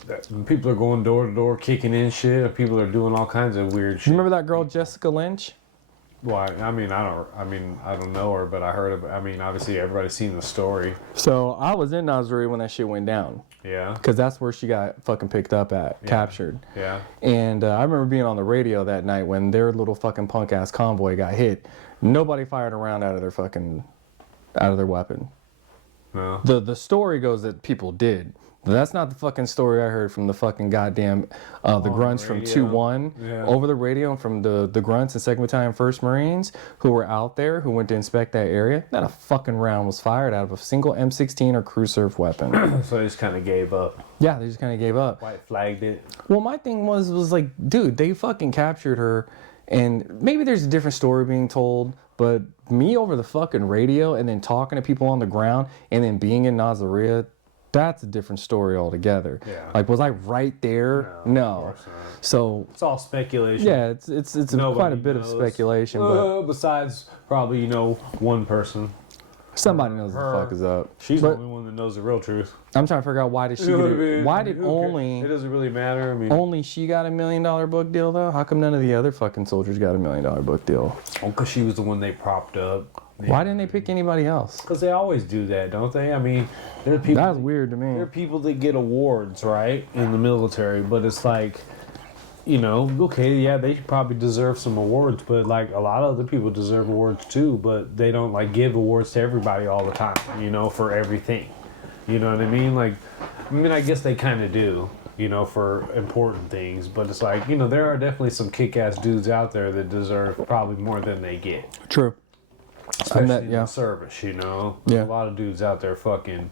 people are going door to door, kicking in shit. People are doing all kinds of weird shit. You remember that girl Jessica Lynch? Well, I don't know her, but I heard of. I mean, obviously everybody's seen the story. So I was in Nazaré when that shit went down. Yeah. Because that's where she got fucking picked up at, captured. Yeah. And I remember being on the radio that night when their little fucking punk ass convoy got hit. Nobody fired a round out of their weapon. No. The story goes that people did. But that's not the fucking story I heard from the fucking goddamn the grunts from 2-1 over the radio, and from the grunts and 2nd Battalion 1st Marines who were out there, who went to inspect that area. Not a fucking round was fired out of a single M16 or crew serve weapon. So they just kind of gave up. Yeah, they just kind of gave up. White flagged it. Well, my thing was like, dude, they fucking captured her, and maybe there's a different story being told, but me over the fucking radio and then talking to people on the ground and then being in Nazaré, that's a different story altogether. Yeah. Like, was I right there? No. So it's all speculation. Yeah, it's quite a bit of speculation. But besides probably one person. Somebody knows what the fuck is up. She's the only one that knows the real truth. I'm trying to figure out why did she get it? Why did only... It doesn't really matter. I mean... Only she got $1 million book deal, though? How come none of the other fucking soldiers got $1 million book deal? Well, because she was the one they propped up. Why didn't they pick anybody else? Because they always do that, don't they? I mean, there are people... That's weird to me. There are people that get awards, right, in the military, but it's like... okay, yeah, they probably deserve some awards, but like a lot of other people deserve awards too, but they don't like give awards to everybody all the time, for everything. You know what I mean? Like, I guess they kind of do, for important things, but it's like, there are definitely some kick-ass dudes out there that deserve probably more than they get. True. Especially in the service, Yeah. A lot of dudes out there fucking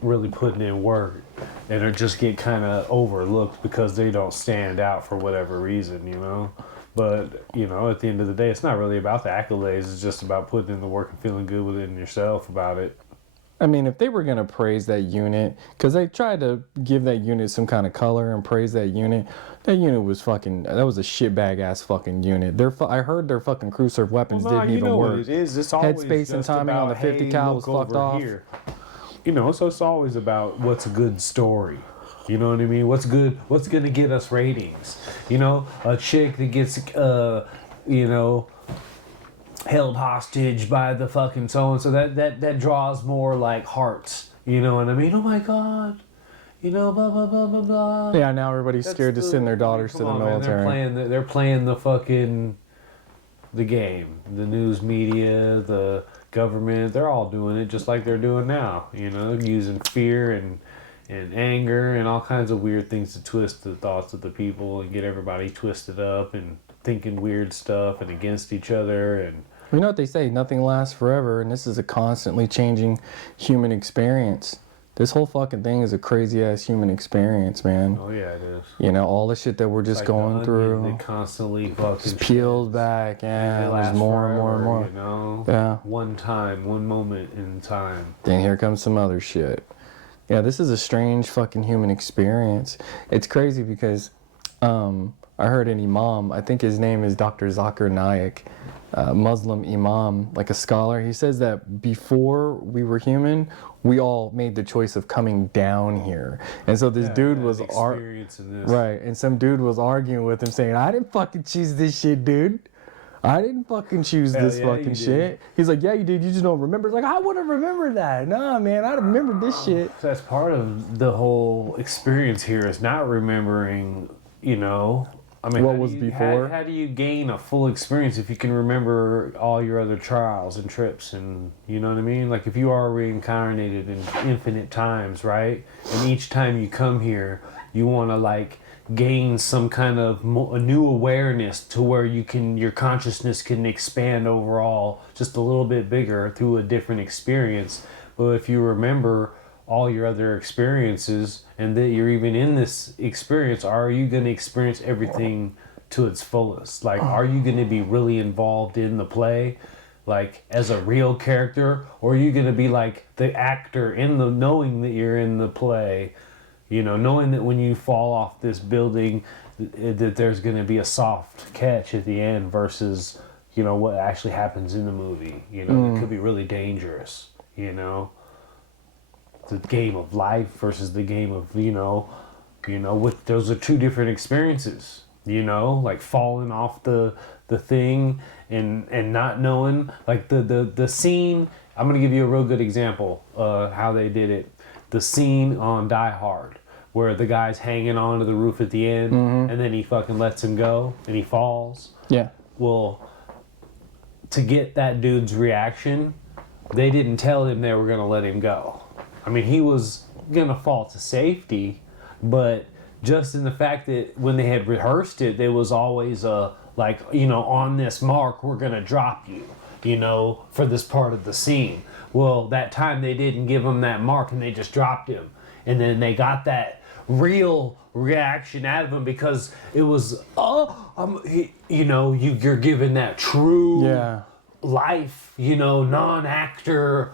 really putting in work, and they just get kind of overlooked because they don't stand out for whatever reason, But, at the end of the day, it's not really about the accolades. It's just about putting in the work and feeling good within yourself about it. I mean, if they were going to praise that unit, because they tried to give that unit some kind of color and praise that unit was fucking, that was a shitbag ass fucking unit. I heard their fucking crew serve weapons didn't even work. What it is. It's always headspace and timing on the 50 cal was fucked off. Here. So it's always about what's a good story. You know what I mean? What's good? What's going to get us ratings? A chick that gets, held hostage by the fucking so-and-so, that draws more like hearts. You know what I mean? Oh my God. Blah, blah, blah, blah, blah. Yeah, now everybody's scared to send their daughters to the military. Man, they're playing the fucking, the game. The news media, the government, they're all doing it just like they're doing now. Using fear and anger and all kinds of weird things to twist the thoughts of the people and get everybody twisted up and thinking weird stuff and against each other. And you know what they say, nothing lasts forever, and this is a constantly changing human experience. this whole fucking thing is a crazy ass human experience, man. Oh yeah, it is. You know, all the shit that we're just going through. They constantly fucking just peels back, and there's more and more and more. You know? Yeah. One time, one moment in time. Then here comes some other shit. Yeah, this is a strange fucking human experience. It's crazy because I heard an imam, I think his name is Dr. Zakir Naik, Muslim imam, like a scholar. He says that before we were human, we all made the choice of coming down here. And so this dude was right, and some dude was arguing with him saying, I didn't fucking choose this shit, dude. I didn't fucking choose this fucking shit. He's like, yeah, you did. You just don't remember. It's like, I would have remembered that. Nah, man, I remember this shit. That's part of the whole experience here is not remembering, you know. I mean, what was before? How do you gain a full experience if you can remember all your other trials and trips and, you know what I mean? Like if you are reincarnated in infinite times, right? And each time you come here, you want to like gain some kind of a new awareness to where your consciousness can expand overall just a little bit bigger through a different experience. But if you remember all your other experiences and that you're even in this experience, are you going to experience everything to its fullest? Like, are you going to be really involved in the play, like as a real character, or are you going to be like the actor in the knowing that you're in the play, you know, knowing that when you fall off this building that there's going to be a soft catch at the end versus, you know, what actually happens in the movie, you know, it could be really dangerous, you know. The game of life versus the game of, you know, with those are two different experiences, you know, like falling off the thing and not knowing, like the scene. I'm gonna give you a real good example how they did it. The scene on Die Hard where the guy's hanging onto the roof at the end and then he fucking lets him go and he falls. Yeah. Well, to get that dude's reaction, they didn't tell him they were gonna let him go. I mean, he was going to fall to safety, but just in the fact that when they had rehearsed it, there was always like, you know, on this mark, we're going to drop you, you know, for this part of the scene. Well, that time they didn't give him that mark and they just dropped him. And then they got that real reaction out of him because it was, you know, you're given that true life, you know, non-actor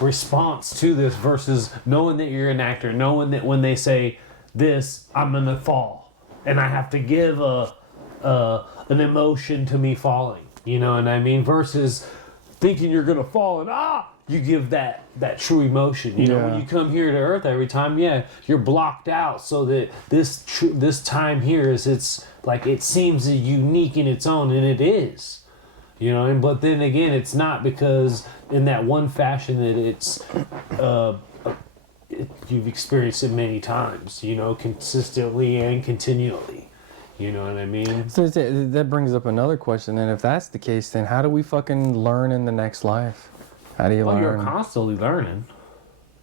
response to this versus knowing that you're an actor, knowing that when they say this, I'm gonna fall, and I have to give an emotion to me falling. You know what I mean? Versus thinking you're gonna fall and you give that true emotion. You know, when you come here to Earth every time, you're blocked out so that this time here it's like it seems unique in its own, and it is. You know, but then again, it's not because in that one fashion that it's you've experienced it many times, you know, consistently and continually. You know what I mean? So that brings up another question. And if that's the case, then how do we fucking learn in the next life? How do you learn? You're constantly learning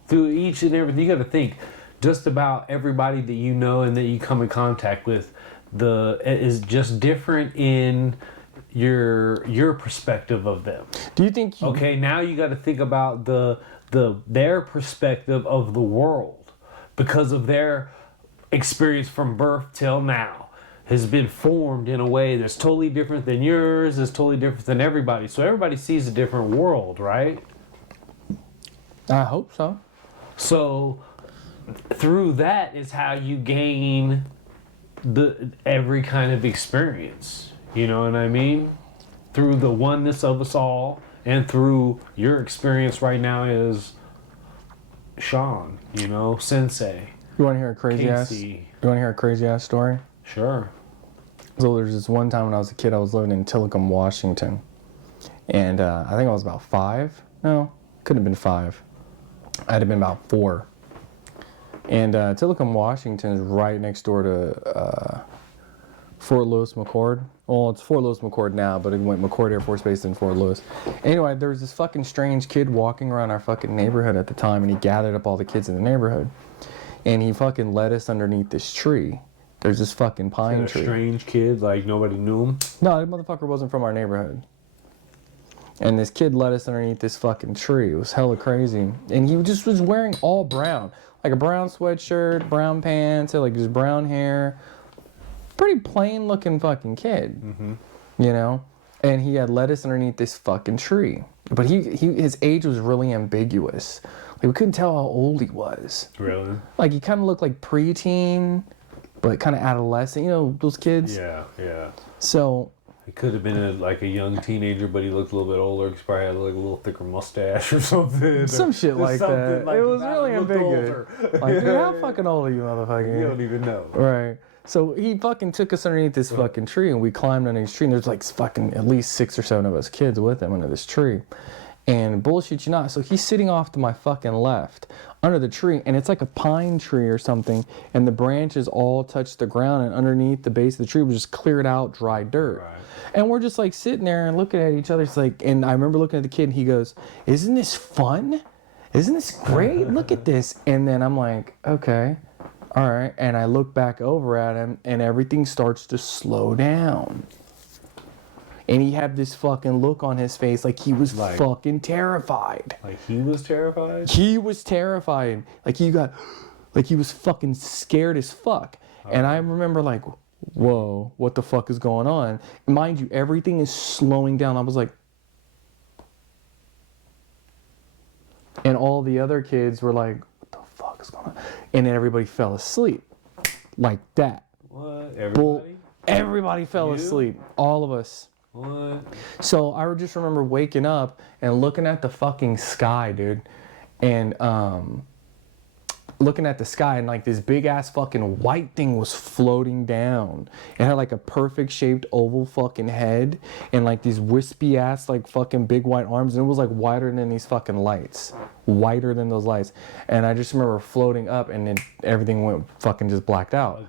through each and everything. You got to think just about everybody that you know and that you come in contact with. Is just different in your perspective of them. Do you think okay, now you got to think about their perspective of the world because of their experience from birth till now has been formed in a way that's totally different than yours, is totally different than everybody. So everybody sees a different world, right? I hope so. So through that is how you gain every kind of experience. You know what I mean? Through the oneness of us all, and through your experience right now is Sean, you know, Sensei. You want to hear a crazy ass story? Sure. So there's this one time when I was a kid, I was living in Tillicum, Washington, and I think I was about 5. No, couldn't have been 5. I'd have been about 4. And Tillicum, Washington is right next door to Fort Lewis McChord. Well, it's Fort Lewis McChord now, but it went McChord Air Force Base and Fort Lewis. Anyway, there was this fucking strange kid walking around our fucking neighborhood at the time, and he gathered up all the kids in the neighborhood. And he fucking led us underneath this tree. There's this fucking pine tree. A strange kid, like nobody knew him? No, that motherfucker wasn't from our neighborhood. And this kid led us underneath this fucking tree. It was hella crazy. And he just was wearing all brown. Like a brown sweatshirt, brown pants, had like just brown hair. Pretty plain looking fucking kid. You know? And he had led us underneath this fucking tree. But his age was really ambiguous. Like we couldn't tell how old he was. Really? Like he kind of looked like preteen, but kind of adolescent. You know, those kids? Yeah. So... He could have been like a young teenager, but he looked a little bit older. He probably had like a little thicker mustache or something. Some shit like that. It was really ambiguous. Like, dude, how fucking old are you, motherfucker? You don't even know. Right. So he fucking took us underneath this fucking tree, and we climbed underneath this tree, and there's like fucking at least 6 or 7 of us kids with him under this tree. And bullshit you not, so he's sitting off to my fucking left under the tree, and it's like a pine tree or something, and the branches all touch the ground, and underneath the base of the tree was just cleared out dry dirt. Right. And we're just like sitting there and looking at each other. It's like, and I remember looking at the kid, and he goes, "Isn't this fun? Isn't this great? Look at this." And then I'm like, okay, all right. And I look back over at him, and everything starts to slow down. And he had this fucking look on his face like he was fucking terrified. Like he was terrified? He was terrified. Like he was fucking scared as fuck. And I remember like, whoa, what the fuck is going on? And mind you, everything is slowing down. I was like, and all the other kids were like, what the fuck is going on? And then everybody fell asleep. Like that. What? Everybody? Everybody fell asleep. All of us. What? So I just remember waking up and looking at the fucking sky, dude. And looking at the sky, and like this big ass fucking white thing was floating down. It had like a perfect shaped oval fucking head and like these wispy ass like fucking big white arms, and it was like whiter than these fucking lights. Whiter than those lights. And I just remember floating up, and then everything went fucking just blacked out.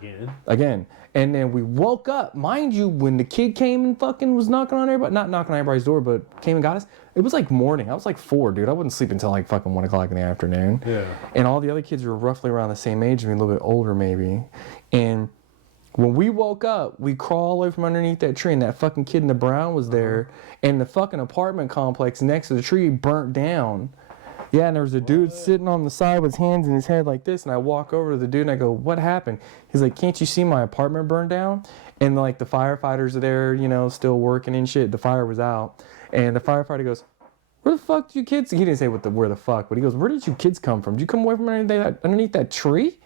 Again. And then we woke up. Mind you, when the kid came and fucking was knocking on everybody, not knocking on everybody's door, but came and got us, it was like morning. I was like 4, dude. I wouldn't sleep until like fucking 1 o'clock in the afternoon. Yeah. And all the other kids were roughly around the same age, maybe a little bit older maybe. And when we woke up, we crawled away from underneath that tree, and that fucking kid in the brown was there, and the fucking apartment complex next to the tree burnt down. Yeah, and there was a dude sitting on the side with his hands in his head like this, and I walk over to the dude and I go, "What happened?" He's like, "Can't you see my apartment burned down?" And like the firefighters are there, you know, still working and shit. The fire was out, and the firefighter goes, "Where the fuck did you kids?" He didn't say where the fuck, but he goes, "Where did you kids come from? Did you come away from underneath that tree?"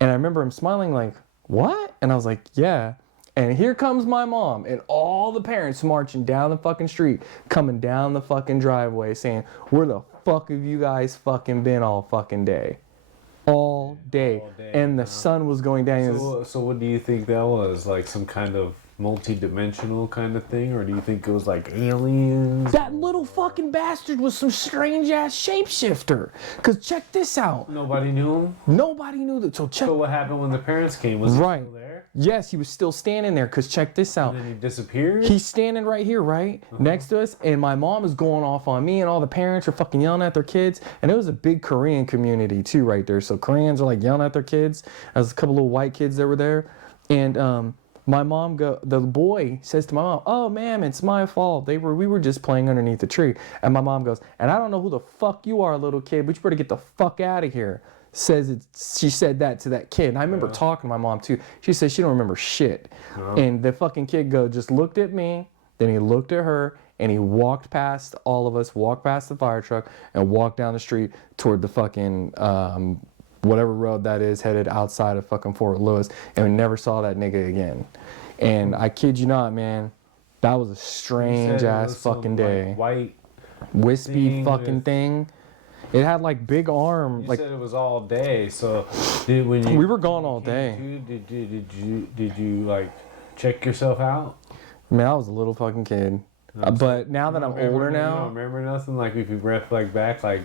And I remember him smiling like, "What?" And I was like, "Yeah." And here comes my mom and all the parents marching down the fucking street, coming down the fucking driveway saying, "Where the fuck have you guys fucking been all fucking day?" All day. And the sun was going down. So what do you think that was? Like some kind of multi-dimensional kind of thing? Or do you think it was like aliens? That little fucking bastard was some strange ass shapeshifter. Because check this out. Nobody knew him? Nobody knew that. So what happened when the parents came? Was he still there? Yes, he was still standing there, because check this out. And then he disappeared? He's standing right here, right? Next to us, and my mom is going off on me, and all the parents are fucking yelling at their kids. And it was a big Korean community too right there. So Koreans are like yelling at their kids. There's a couple little white kids that were there. And my mom the boy says to my mom, "Oh, ma'am, it's my fault. We were just playing underneath the tree." And my mom goes, "And I don't know who the fuck you are, little kid, but you better get the fuck out of here." She said that to that kid. And I remember talking to my mom too. She said she don't remember shit. And the fucking kid just looked at me, then he looked at her, and he walked past all of us, walked past the fire truck, and walked down the street toward the fucking whatever road that is, headed outside of fucking Fort Lewis. And we never saw that nigga again. And I kid you not, man, that was a strange ass fucking day. Like white wispy fucking thing. It had like big arm. You said it was all day, so we were gone all day. Did you like check yourself out? Man, I was a little fucking kid. But now that I'm older now, you don't remember nothing. Like if you reflect back, like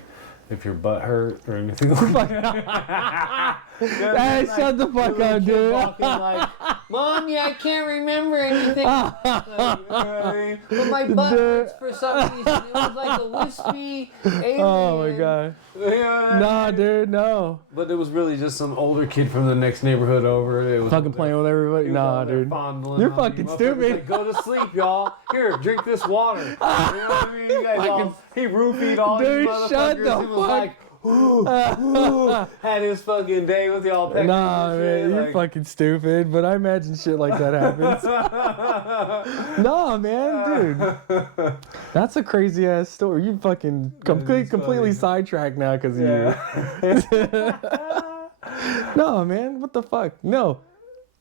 if your butt hurt or anything like that. Hey, shut the fuck up, dude. Like, Mommy, I can't remember anything. Like, you know what I mean? But my butt hurts for some reason. It was like a wispy alien. Oh my god. Yeah. Nah, dude, no. But it was really just some older kid from the next neighborhood over. It was Fucking playing with everybody. Nah, dude. You're fucking stupid. Like, go to sleep, y'all. Here, drink this water. You know what I mean? You guys all, he roofied all dude, these motherfuckers. shut the He was like, had his fucking day with y'all. Nah, man, you're like, fucking stupid. But I imagine shit like that happens. Nah, man, dude. That's a crazy ass story. You fucking completely sidetracked now because of you. No, man, what the fuck? No.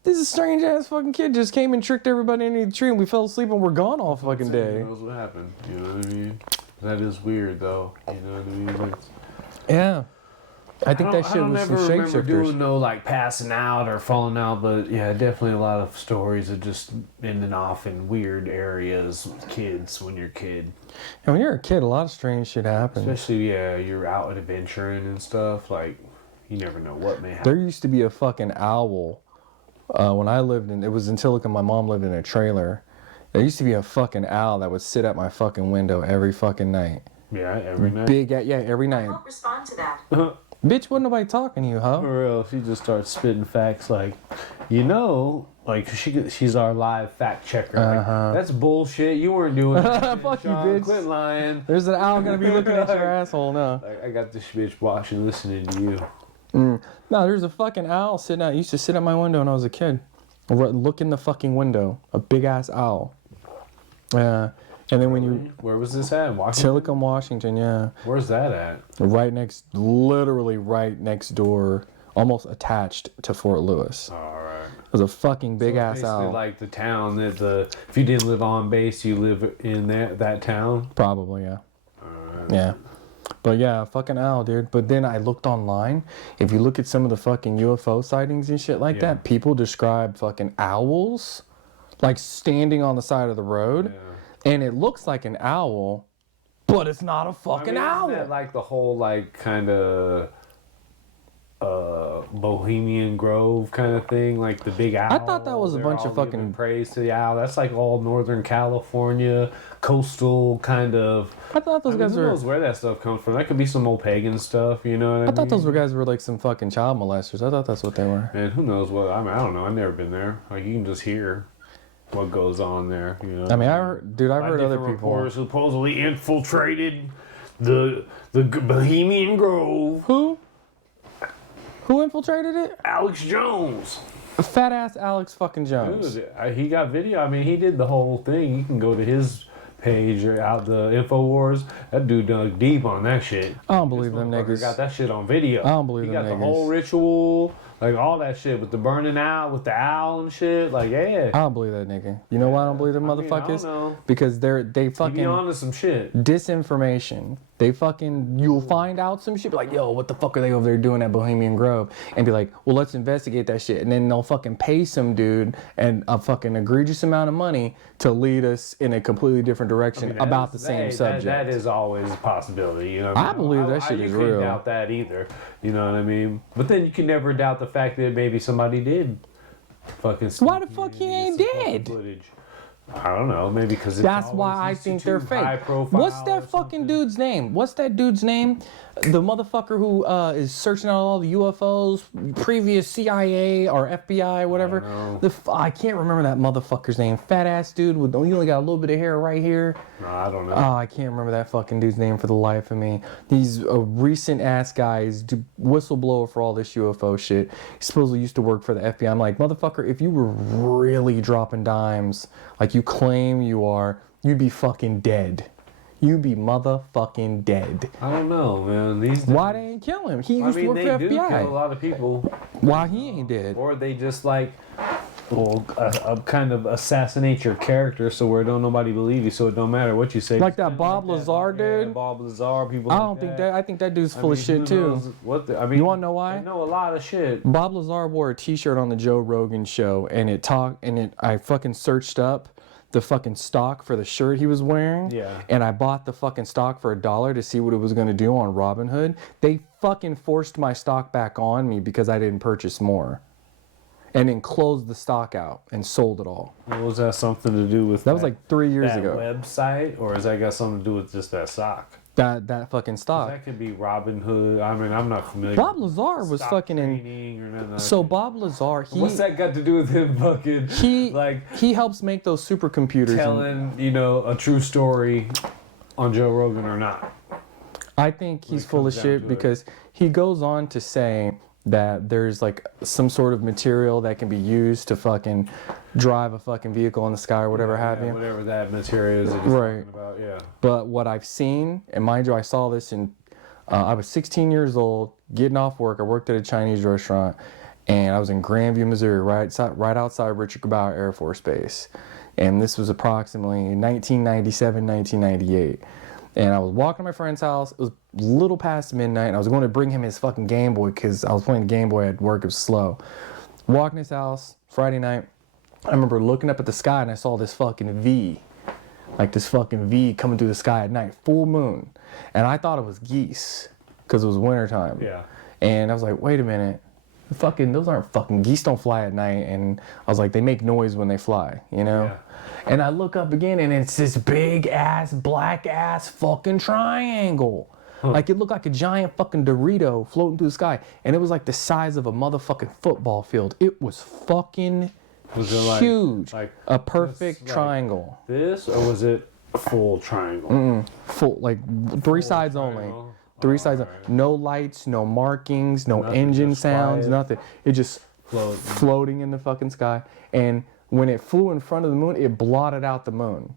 This is a strange ass fucking kid just came and tricked everybody into the tree and we fell asleep and we're gone all fucking day. Who knows what happened? You know what I mean? That is weird though. You know what I mean? Yeah. I think that shit was some shapeshifters. I don't remember doing no like passing out or falling out, but yeah, definitely a lot of stories of just ending off in weird areas with kids when you're a kid. And when you're a kid, a lot of strange shit happens. Especially, yeah, you're out and adventuring and stuff. Like, you never know what may happen. There used to be a fucking owl when I lived in, it was in Tilica, my mom lived in a trailer. There used to be a fucking owl that would sit at my fucking window every fucking night. Yeah, every night? Every night. I won't respond to that. Bitch, wasn't nobody talking to you, huh? For real, she just starts spitting facts like, you know, like she's our live fact checker. Like, that's bullshit. You weren't doing that. Fuck you, Sean. bitch. Quit lying. There's an owl gonna be looking at your asshole now. Like, I got this bitch watching, listening to you. No, there's a fucking owl sitting out. It used to sit at my window when I was a kid. Look in the fucking window. A big ass owl. Yeah. And then when you... Where was this at? Washington? Tilica, Washington, yeah. Where's that at? Literally right next door, almost attached to Fort Lewis. Alright. It was a fucking big ass basically owl. like the town that if you didn't live on base, you live in that town? Probably, yeah. Alright. Yeah. But yeah, fucking owl, dude. But then I looked online. If you look at some of the fucking UFO sightings and shit like that, people describe fucking owls like standing on the side of the road. Yeah. And it looks like an owl, but it's not a fucking owl. Isn't that like the whole like kind of Bohemian Grove kind of thing, like the big owl? I thought that was a bunch of fucking praise to the owl. That's like all Northern California coastal kind of. I thought those guys who were. knows where that stuff comes from? That could be some old pagan stuff, you know what I mean? I thought those guys were like some fucking child molesters. I thought that's what they were. And who knows what? I mean, I don't know. I've never been there. Like, you can just hear what goes on there, you know. I mean, I've heard other people. Reporters supposedly infiltrated the Bohemian Grove. Who infiltrated it? Alex Jones. Fat ass Alex fucking Jones. Dude, he got video. I mean, he did the whole thing. You can go to his page or out the InfoWars. That dude dug deep on that shit. I don't believe them niggas. Got that shit on video. I don't believe he them got niggas. the whole ritual, like all that shit with the burning out, with the owl and shit. Like, yeah. I don't believe that nigga. You know why I don't believe them motherfuckers? I don't know. Because they He fucking be on to some shit. disinformation. They fucking, you'll find out some shit, be like, yo, what the fuck are they over there doing at Bohemian Grove? And be like, well, let's investigate that shit. And then they'll fucking pay some dude and a fucking egregious amount of money to lead us in a completely different direction about the same subject. That is always a possibility, you know. I believe that shit is real. You can't doubt that either, you know what I mean? But then you can never doubt the fact that maybe somebody did fucking. Why the fuck he ain't dead? Footage. I don't know, maybe because that's why I think they're fake. What's that fucking dude's name? What's that dude's name? The motherfucker who is searching out all the UFOs, previous CIA or FBI, whatever. I can't remember that motherfucker's name. Fat ass dude with he only got a little bit of hair right here. No, I don't know. Oh, I can't remember that fucking dude's name for the life of me. He's a recent ass guy. He's whistleblower for all this UFO shit. He supposedly used to work for the FBI. I'm like, motherfucker, if you were really dropping dimes like you claim you are, you'd be fucking dead. You'd be motherfucking dead. I don't know, man. Why they ain't kill him? He used to work for they FBI. do kill a lot of people. Why he ain't dead? Or they just like, kind of assassinate your character so where don't nobody believe you, so it don't matter what you say. Like that Bob Lazar dude. Yeah, Bob Lazar, people. I don't think that. I think that dude's full of shit too. You wanna know why? I know a lot of shit. Bob Lazar wore a T-shirt on the Joe Rogan show, and I fucking searched up the fucking stock for the shirt he was wearing. Yeah. And I bought the fucking stock for $1 to see what it was going to do on Robinhood. They fucking forced my stock back on me because I didn't purchase more. And then closed the stock out and sold it all. Was that something to do with that? Was like 3 years ago. Website, or has that got something to do with just that stock? That fucking stock. That could be Robinhood. I mean, I'm not familiar. Bob Lazar was fucking in. Or nothing. So Bob Lazar, what's that got to do with him fucking? He helps make those supercomputers. Telling a true story on Joe Rogan or not. I think he's full of shit because he goes on to say that there's like some sort of material that can be used to fucking drive a fucking vehicle in the sky or whatever have you. Whatever that material is that he's talking about, yeah. But what I've seen, and mind you, I saw this I was 16 years old, getting off work. I worked at a Chinese restaurant, and I was in Grandview, Missouri, right outside Richard Gebaur Air Force Base. And this was approximately 1997, 1998. And I was walking to my friend's house. It was a little past midnight. And I was going to bring him his fucking Game Boy because I was playing the Game Boy at work. It was slow. Walking his house, Friday night. I remember looking up at the sky and I saw this fucking V. Like this fucking V coming through the sky at night. Full moon. And I thought it was geese because it was wintertime. Yeah. And I was like, wait a minute. Those aren't fucking geese. Don't fly at night. And I was like, they make noise when they fly, you know? Yeah. And I look up again, and it's this big-ass, black-ass fucking triangle. Like, it looked like a giant fucking Dorito floating through the sky. And it was like the size of a motherfucking football field. It was fucking huge. Like a perfect triangle. Like this, or was it full triangle? Full, like three sides only. Three sides. Right. No lights, no markings, no engine sounds, nothing. It just floating in the fucking sky. And when it flew in front of the moon, it blotted out the moon.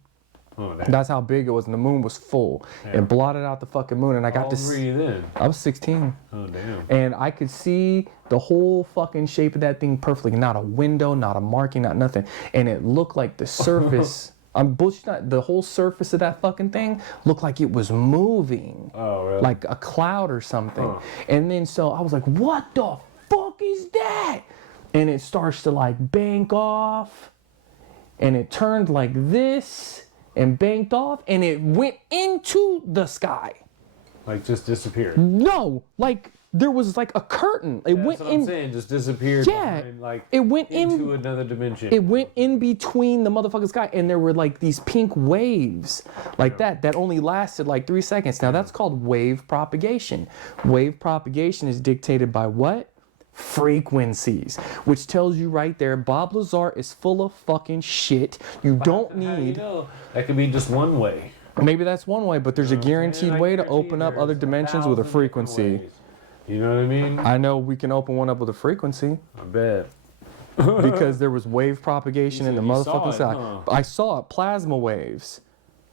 Oh, that's how big it was, and the moon was full. Yeah. It blotted out the fucking moon, and I got to see. I was 16. Oh damn! And I could see the whole fucking shape of that thing perfectly. Not a window, not a marking, not nothing. And it looked like the surface. I'm bullshit. The whole surface of that fucking thing looked like it was moving. Oh really? Like a cloud or something. And then so I was like, "What the fuck is that?" And it starts to like bank off, and it turned like this and banked off, and it went into the sky. Like just disappeared? No, like there was like a curtain. It went that's what I'm saying, just disappeared. Yeah, behind, like it went into another dimension. It went in between the motherfucking sky, and there were like these pink waves, like that only lasted like 3 seconds. Now that's called wave propagation. Wave propagation is dictated by what? Frequencies, which tells you right there, Bob Lazar is full of fucking shit. You don't need. How do you know? That could be just one way. Maybe that's one way, but there's a guaranteed way to open up other dimensions with a frequency. You know what I mean? I know we can open one up with a frequency. I bet. Because there was wave propagation in the motherfucking sky. Huh? I saw it, plasma waves.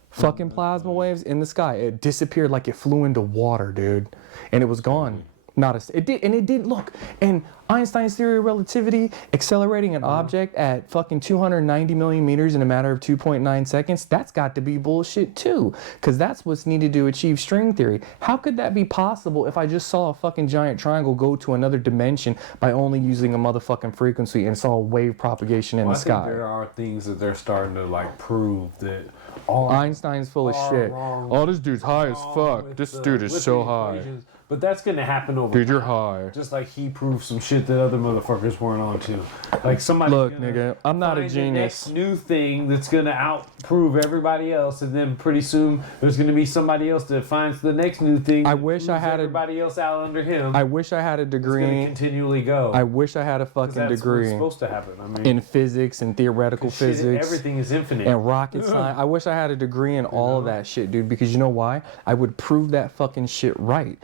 Fucking plasma waves in the sky. It disappeared like it flew into water, dude. And it was gone. It did look. And Einstein's theory of relativity, accelerating an object at fucking 290 million meters in a matter of 2.9 seconds, that's got to be bullshit too. Because that's what's needed to achieve string theory. How could that be possible if I just saw a fucking giant triangle go to another dimension by only using a motherfucking frequency and saw wave propagation in the sky? I think there are things that they're starting to like prove that Einstein's full of shit. Oh, this dude's high as fuck. This dude is so high. But that's gonna happen over. Dude, you're high. Just like he proved some shit that other motherfuckers weren't onto. Like somebody. Look, nigga, I'm not a genius. The next new thing that's gonna outprove everybody else, and then pretty soon there's gonna be somebody else that finds the next new thing. I wish I had everybody else out under him. I wish I had a degree. It's gonna continually go. I wish I had a fucking degree. What's supposed to happen. I mean, in physics and theoretical physics. Everything is infinite. And rocket science. I wish I had a degree in all of that shit, dude. Because you know why? I would prove that fucking shit right.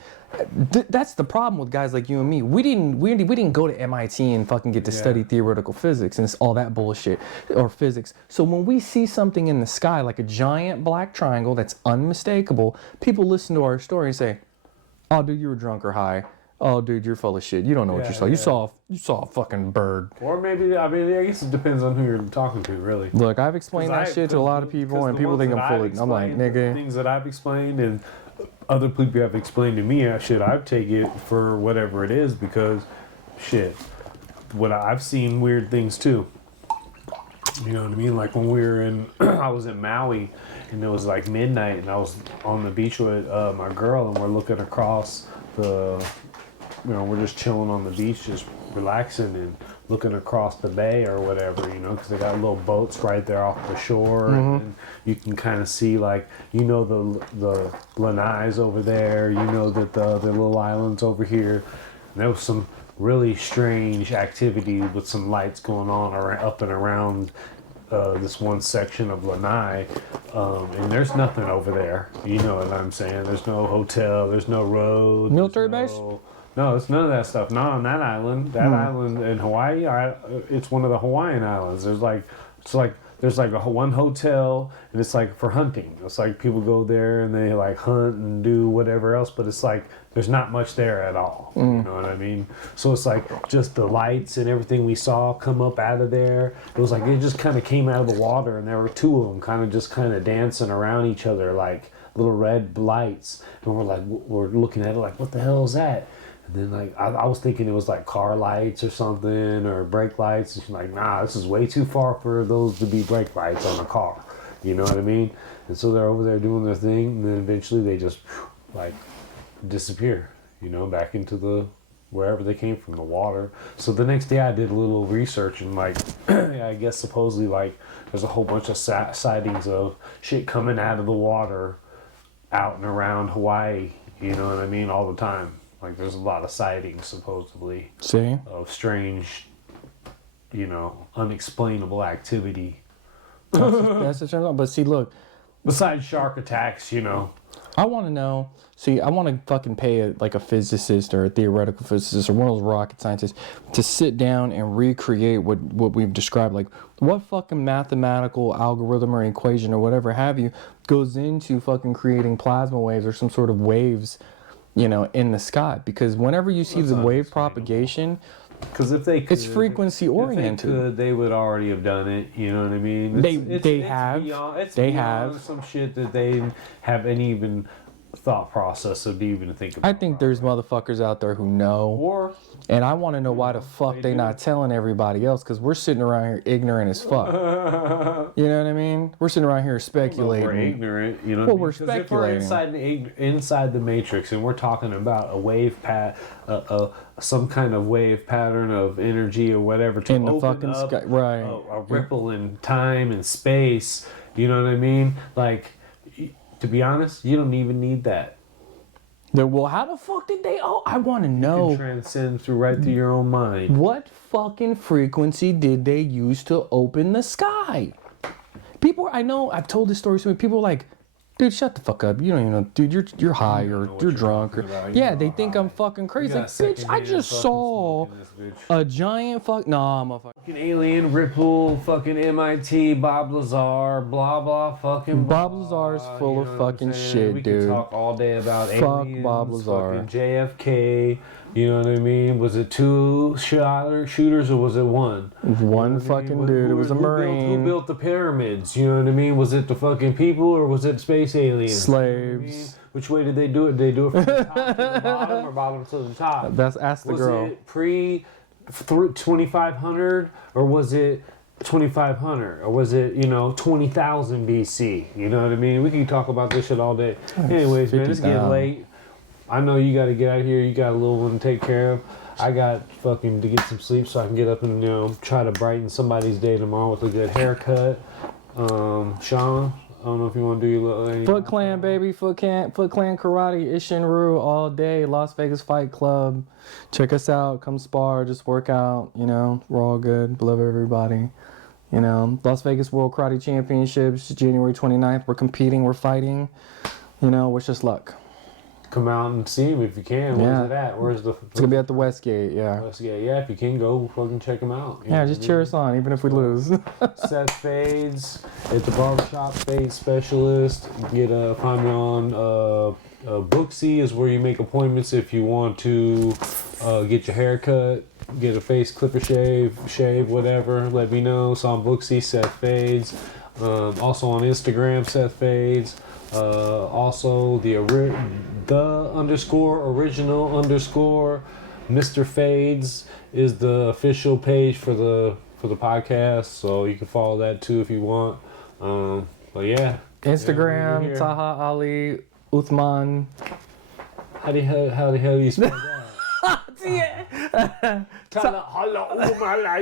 That's the problem with guys like you and me. We didn't go to MIT and fucking get to study theoretical physics and all that bullshit or physics. So when we see something in the sky like a giant black triangle that's unmistakable, people listen to our story and say, "Oh, dude, you were drunk or high. Oh, dude, you're full of shit. You don't know what you saw. You saw a fucking bird." Or maybe, I mean, I guess it depends on who you're talking to, really. Look, I've explained that shit to a lot of people, and people think I'm full of. I'm like, nigga. Things that I've explained and other people have explained to me, I've taken it for whatever it is because, shit, I've seen weird things too. You know what I mean? Like when we were in, I was in Maui, and it was like midnight, and I was on the beach with my girl, and we're looking across the, we're just chilling on the beach, just relaxing and looking across the bay or whatever, because they got little boats right there off the shore, and you can kind of see like, the lanais over there, that the other little islands over here. And there was some really strange activity with some lights going on up and around this one section of Lanai, and there's nothing over there. You know what I'm saying? There's no hotel, there's no road, military base. No, it's none of that stuff. Not on that island. That island in Hawaii, it's one of the Hawaiian islands. There's one hotel, and it's like for hunting. It's like people go there and they like hunt and do whatever else, but it's like there's not much there at all. You know what I mean? So it's like just the lights and everything we saw come up out of there. It was like it just kind of came out of the water, and there were two of them kind of dancing around each other like little red lights. And we're looking at it like, what the hell is that? And then like I was thinking it was like car lights or something, or brake lights. And she's like, nah, this is way too far for those to be brake lights on a car. You know what I mean? And so they're over there doing their thing, and then eventually they just like disappear, back into the wherever they came from, the water. So the next day I did a little research, and like I guess supposedly like there's a whole bunch of sightings of shit coming out of the water out and around Hawaii. You know what I mean? All the time. Like, there's a lot of sightings, supposedly, of strange, unexplainable activity. That's the term. But see, look. Besides shark attacks, I want to know. See, I want to fucking pay a physicist or a theoretical physicist or one of those rocket scientists to sit down and recreate what we've described. Like, what fucking mathematical algorithm or equation or whatever have you goes into fucking creating plasma waves or some sort of waves, in the sky? Because whenever you see the wave propagation, because if they could, it's frequency oriented. If they could, they would already have done it. You know what I mean? They have some shit that they haven't even thought process of even think about. I think there's motherfuckers out there who know, and I want to know why the fuck they not telling everybody else, because we're sitting around here ignorant as fuck. You know what I mean? We're sitting around here speculating. We're ignorant, what I mean? We're speculating. If we're inside the matrix, and we're talking about a wave some kind of wave pattern of energy or whatever to in the open fucking up sky, right? A ripple in time and space. You know what I mean? Like, to be honest, you don't even need that. Well, how the fuck did they? Oh, I want to know. You can transcend through your own mind. What fucking frequency did they use to open the sky? People, I know, I've told this story to me. People are like, dude, shut the fuck up. You don't even know, dude. You're high or you're drunk or they think I'm fucking crazy. Like, bitch, I just saw a giant Nah, I'm a fucking alien, Ripple, fucking MIT, Bob Lazar, blah blah, fucking Bob Lazar's full of fucking shit, we dude. We can talk all day about aliens. Fuck Bob Lazar. Fucking JFK. You know what I mean? Was it two shooters or was it one? One fucking dude. It was a Marine. Who built the pyramids? You know what I mean? Was it the fucking people or was it space aliens? Slaves. You know which way did they do it? Did they do it from the top to the bottom or bottom to the top? Ask the girl. Was it pre 2500 or was it 2500 or was it 20,000 BC? You know what I mean? We can talk about this shit all day. Anyways, man, it's getting late. I know you got to get out of here. You got a little one to take care of. I got fucking to get some sleep so I can get up and try to brighten somebody's day tomorrow with a good haircut. Sean, I don't know if you want to do your little Foot Clan, baby. Foot Clan Karate, Ishinru all day. Las Vegas Fight Club. Check us out. Come spar. Just work out. We're all good. Love everybody. Las Vegas World Karate Championships, January 29th. We're competing. We're fighting. Wish us luck. Come out and see him if you can. Where's it at? It's gonna be at the Westgate, yeah. Westgate, yeah. If you can go, fucking check him out. Yeah, just cheer us on, even if we lose. Seth Fades at the barbershop, Fade Specialist. Find me on Booksy is where you make appointments if you want to get your hair cut, get a face clipper shave, whatever. Let me know. It's on Booksy, Seth Fades. Also on Instagram, Seth Fades. Also the _original_ Mr. Fades is the official page for the for the podcast, so you can follow that too if you want. But yeah. Instagram, yeah, Taha Ali Uthman. How the hell do you spell that?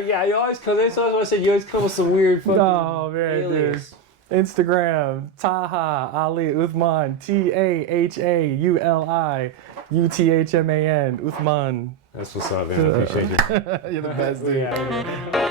Yeah, you always come. That's what I said. You always come with some weird fucking. Oh man, alias. dude. Instagram, Taha Ali Uthman. TAHAULI UTHMAN Uthman. That's what's up, man. I appreciate you. You're the best, dude. Yeah.